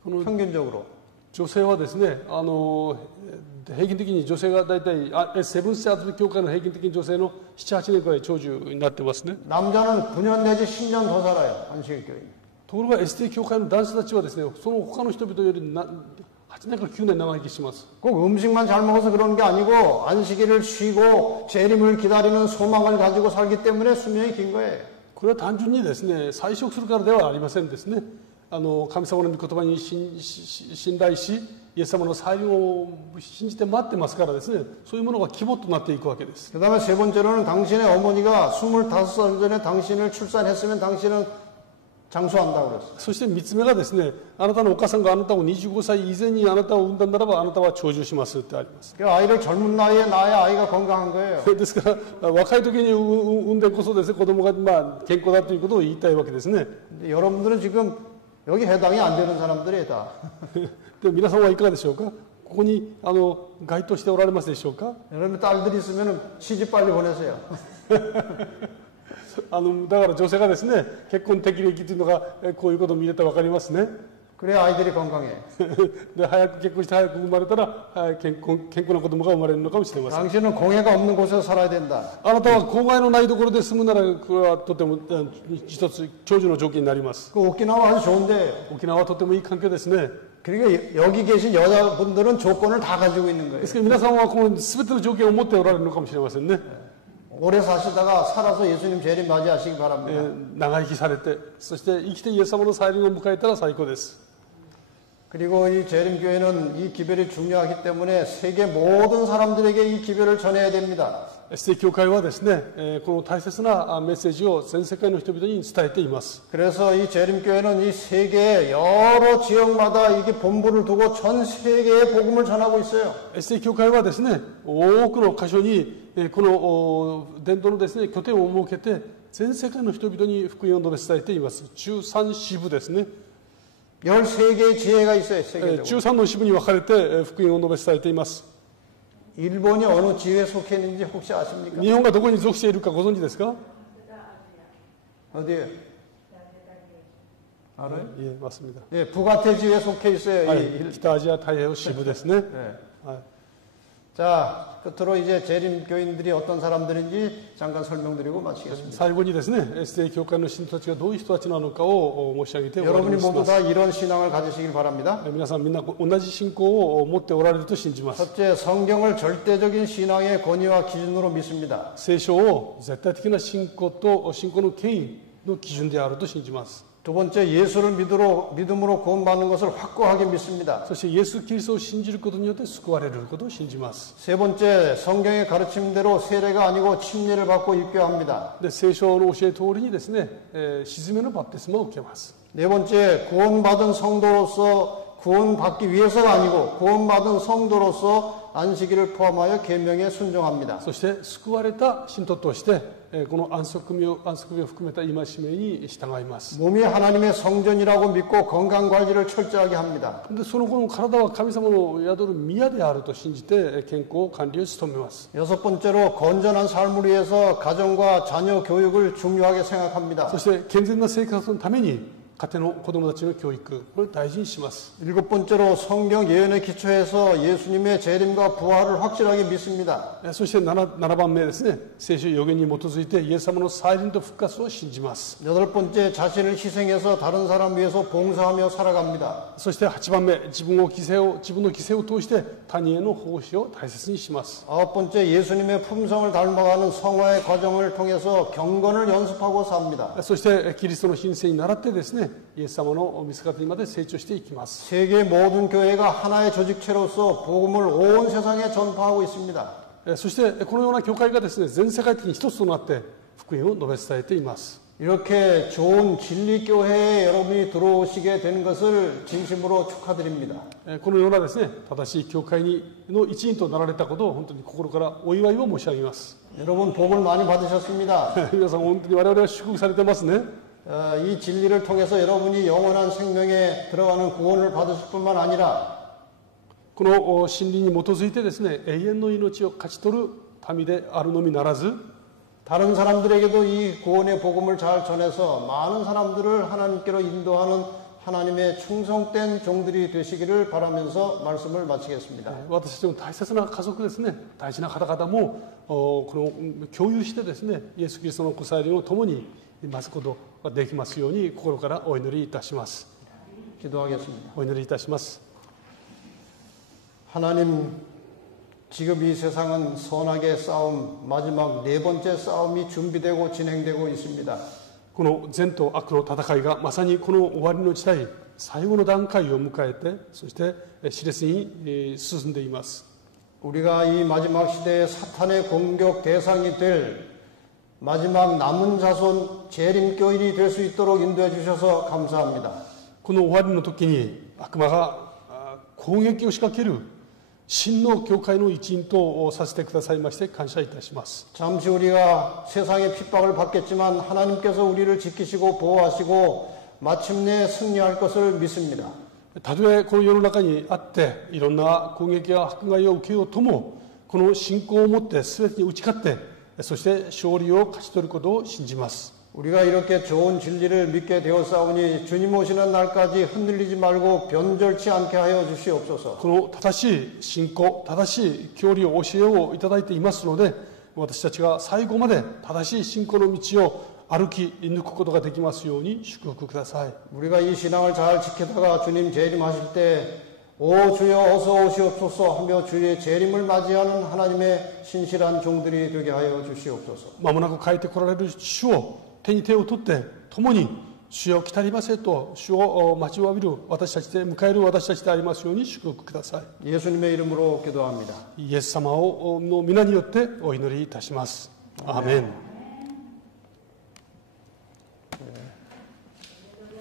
평균적으로. 女性はですね、平均的に女性が大体、セブンステイアドベンチスト教会の平均的に女性の7、8年くらい長寿になってますね。 남자는 9년 내지 10년 더 살아요. 안식일 교인. ところが ST 教会の男性たちはですね、その他の人々より8年から9年長生きします。 꼭 음식만 잘 먹어서 그러는 게 아니고 안식일을 쉬고 재림을 기다리는 소망을 가지고 살기 때문에 수명이 긴 거예요. これは単純にですね、菜食するからではありませんですね。神様の御言葉に信頼し、イエス様の再臨を信じて待ってますからですね、そういうものが肝となっていくわけです。 그 다음에 세 번째로는 당신의 어머니가 25살 전에 당신을 출산했으면 당신은 장수한다고 그랬어요. そして3つ目がですね、あなたのお母さんがあなたを25歳以前にあなたを産んだならばあなたは長寿しますってあります。 그 아이를 젊은 나이에 낳아야 아이가 건강한 거예요. ですから若い時に産んでこそですね、子供が健康だということを言いたいわけですね。 근데 여러분들은 지금 여기 해당이 안 되는 사람들이 다. で皆さんはいかがでしょうか。ここに該当しておられますでしょうか。 여러분 딸들이 있으면 시집 빨리 보내세요. だから女性がですね、結婚適齢期というのがこういうことを見れたら分かりますね。 그래야 아이들이 건강해. で早く結婚して早く生まれたら健康な子供が生まれるのかもしれません。 당신은 공해가 없는 곳에서 살아야 된다. あなたは公害のないところで住むならこれはとても一つ長寿の条件になります。 그 오키나와 아주 좋은데. 沖縄はとてもいい環境ですね。 그러니까 여기 계신 여자분들은 조건을 다 가지고 있는 거예요. ですから皆さんはこの全ての条件を持っておられるのかもしれませんね。 오래 사시다가 살아서 예수님 재림 맞이하시기 바랍니다. 長生きされて、そして生きてイエス様の再臨を迎えたら最高です。 그리고 이 재림교회는 이 기별이 중요하기 때문에 세계 모든 사람들에게 이 기별을 전해야 됩니다. ST 教会はですね、この大切なメッセージを全世界の人々に伝えています。 그래서 이 재림교회는 이 세계 여러 지역마다 이게 본부를 두고 전 세계에 복음을 전하고 있어요. ST 教会はですね、多くの箇所にこの伝道のですね、拠点を設けて全世界の人々に福音を述べ伝えています。13支部ですね。 13개의 지혜가 있어요. 세계적으로. 13の支部に分かれて福音を述べ伝えています。 일본이 어느 지회에 속해 있는지 혹시 아십니까? 日本がどこに属しているかご存知ですか？ 어디에? 알아요? 예, 맞습니다. 예, 북아태 지회에 속해 있어요. 이北アジア太平洋支部ですね。 네. はい 자, 끝으로 이제 재림 교인들이 어떤 사람들인지 잠깐 설명드리고 마치겠습니다. 最後にですね、STA 教会の信徒たちがどういう人たちなのかを申し上げて終わり 여러분이 にし 모두 ます。 다 이런 신앙을 가지시길 바랍니다. 皆さんみんな同じ信仰を持っておられると信じます。 첫째, 성경을 절대적인 신앙의 권위와 기준으로 믿습니다. 聖書を絶対的な信仰と信仰の権威の基準であると信じます。 두 번째, 예수를 믿음으로 구원받는 것을 확고하게 믿습니다. そしてイエス・キリストを信じることによって救われることを信じます。 세 번째, 성경의 가르침대로 세례가 아니고 침례를 받고 입교합니다. で、聖書の教え通りにですね、沈めのバプテスマを受けます。 네 번째, 구원받은 성도로서 구원받기 위해서가 아니고 구원받은 성도로서 안식일을 포함하여 계명에 순종합니다. そして救われた信徒としてこの安息日を含めた戒めに従います。 몸이 하나님의 성전이라고 믿고 건강 관리를 철저하게 합니다. でその後の体は神様の宿る宮であると信じて健康管理を努めます。 여섯 번째로 건전한 삶을 위해서 가정과 자녀 교육을 중요하게 생각합니다. そして健全な生活のために家庭の子供たちの教育、これを大事にします。 일곱 번째로 성경 예언에 기초해서 예수님의 재림과 부활을 확실하게 믿습니다. そして 7番目ですね、聖書予言に基づいてイエス様の再臨と復活を信じます。 여덟 번째 자신을 희생해서 다른 사람 위해서 봉사하며 살아갑니다. そして8番目、自分の犠牲を通して他人への奉仕を大切にします。 아홉 번째 예수님의 품성을 닮아가는 성화의 과정을 통해서 경건을 연습하고 삽니다. そしてキリストの品性に倣ってですね、イエス様の見姿にまで成長していきます。 세계 모든 교회가 하나의 조직체로서 복음을 온 세상에 전파하고 있습니다. そしてこのような教会がですね、全世界的に一つとなって福音を述べ伝えています。 이렇게 좋은 진리교회에 여러분이 들어오시게 된 것을 진심으로 축하드립니다. このようなですね、正しい教会の一員となられたことを本当に心からお祝いを申し上げます。 여러분 복을 많이 받으셨습니다. 皆さん本当に我々は祝福されてますね。 이 진리를 통해서 여러분이 영원한 생명에 들어가는 구원을 받으실 뿐만 아니라 この真理に基づいてですね、永遠の命を勝ち取る民であるのみならず、 다른 사람들에게도 이 구원의 복음을 잘 전해서 많은 사람들을 하나님께로 인도하는 하나님의 충성된 종들이 되시기를 바라면서 말씀을 마치겠습니다. 私たちも大切な家族ですね、大事な方々もこの共有してですね、イエス・キリストのご再臨を共に待つことができますように心からお祈りいたします。 기도하겠습니다. お祈りいたします。 하나님, 지금 이 세상은 선악의 싸움, 마지막 네 번째 싸움이 준비되고 진행되고 있습니다. この善と悪の戦いがまさにこの終わりの時代最後の段階を迎えて、そして熾烈に進んでいます。 우리가 이 마지막 시대에 사탄의 공격 대상이 될 마지막 남은 자손 재림교인이 될 수 있도록 인도해 주셔서 감사합니다. この終わりの時に悪魔が攻撃を仕掛ける真の教会の一員とさせてくださいまして感謝いたします。 잠시 우리가 세상의 핍박을 받겠지만 하나님께서 우리를 지키시고 보호하시고 마침내 승리할 것을 믿습니다. たとえこの世の中にあっていろんな攻撃や迫害を受けようとも、この信仰を持って全てに打ち勝って、そして勝利を勝ち取ることを信じます。 우리가 이렇게 좋은 진리를 믿게 되었사오니 주님 오시는 날까지 흔들리지 말고 변절치 않게 하여 주시옵소서. この正しい信仰、正しい教理を教えをいただいていますので、私たちが最後まで正しい信仰の道を歩き抜くことができますように祝福ください。 우리가 이 신앙을 잘 지키다가 주님 재림하실 때 오 주여 어서 오시옵소서 하며 주의 재림을 맞이하는 하나님의 신실한 종들이 되게 하여 주시옵소서. まもなく帰って来られる主を手に手を取って共に主よ来たりませと主を待ちわびる私たちで迎える私たちでありますように祝福ください。 예수님의 이름으로 기도합니다. イエス様の皆によってお祈りいたします。アーメン。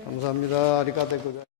감사합니다. 아리가토 고자이마스.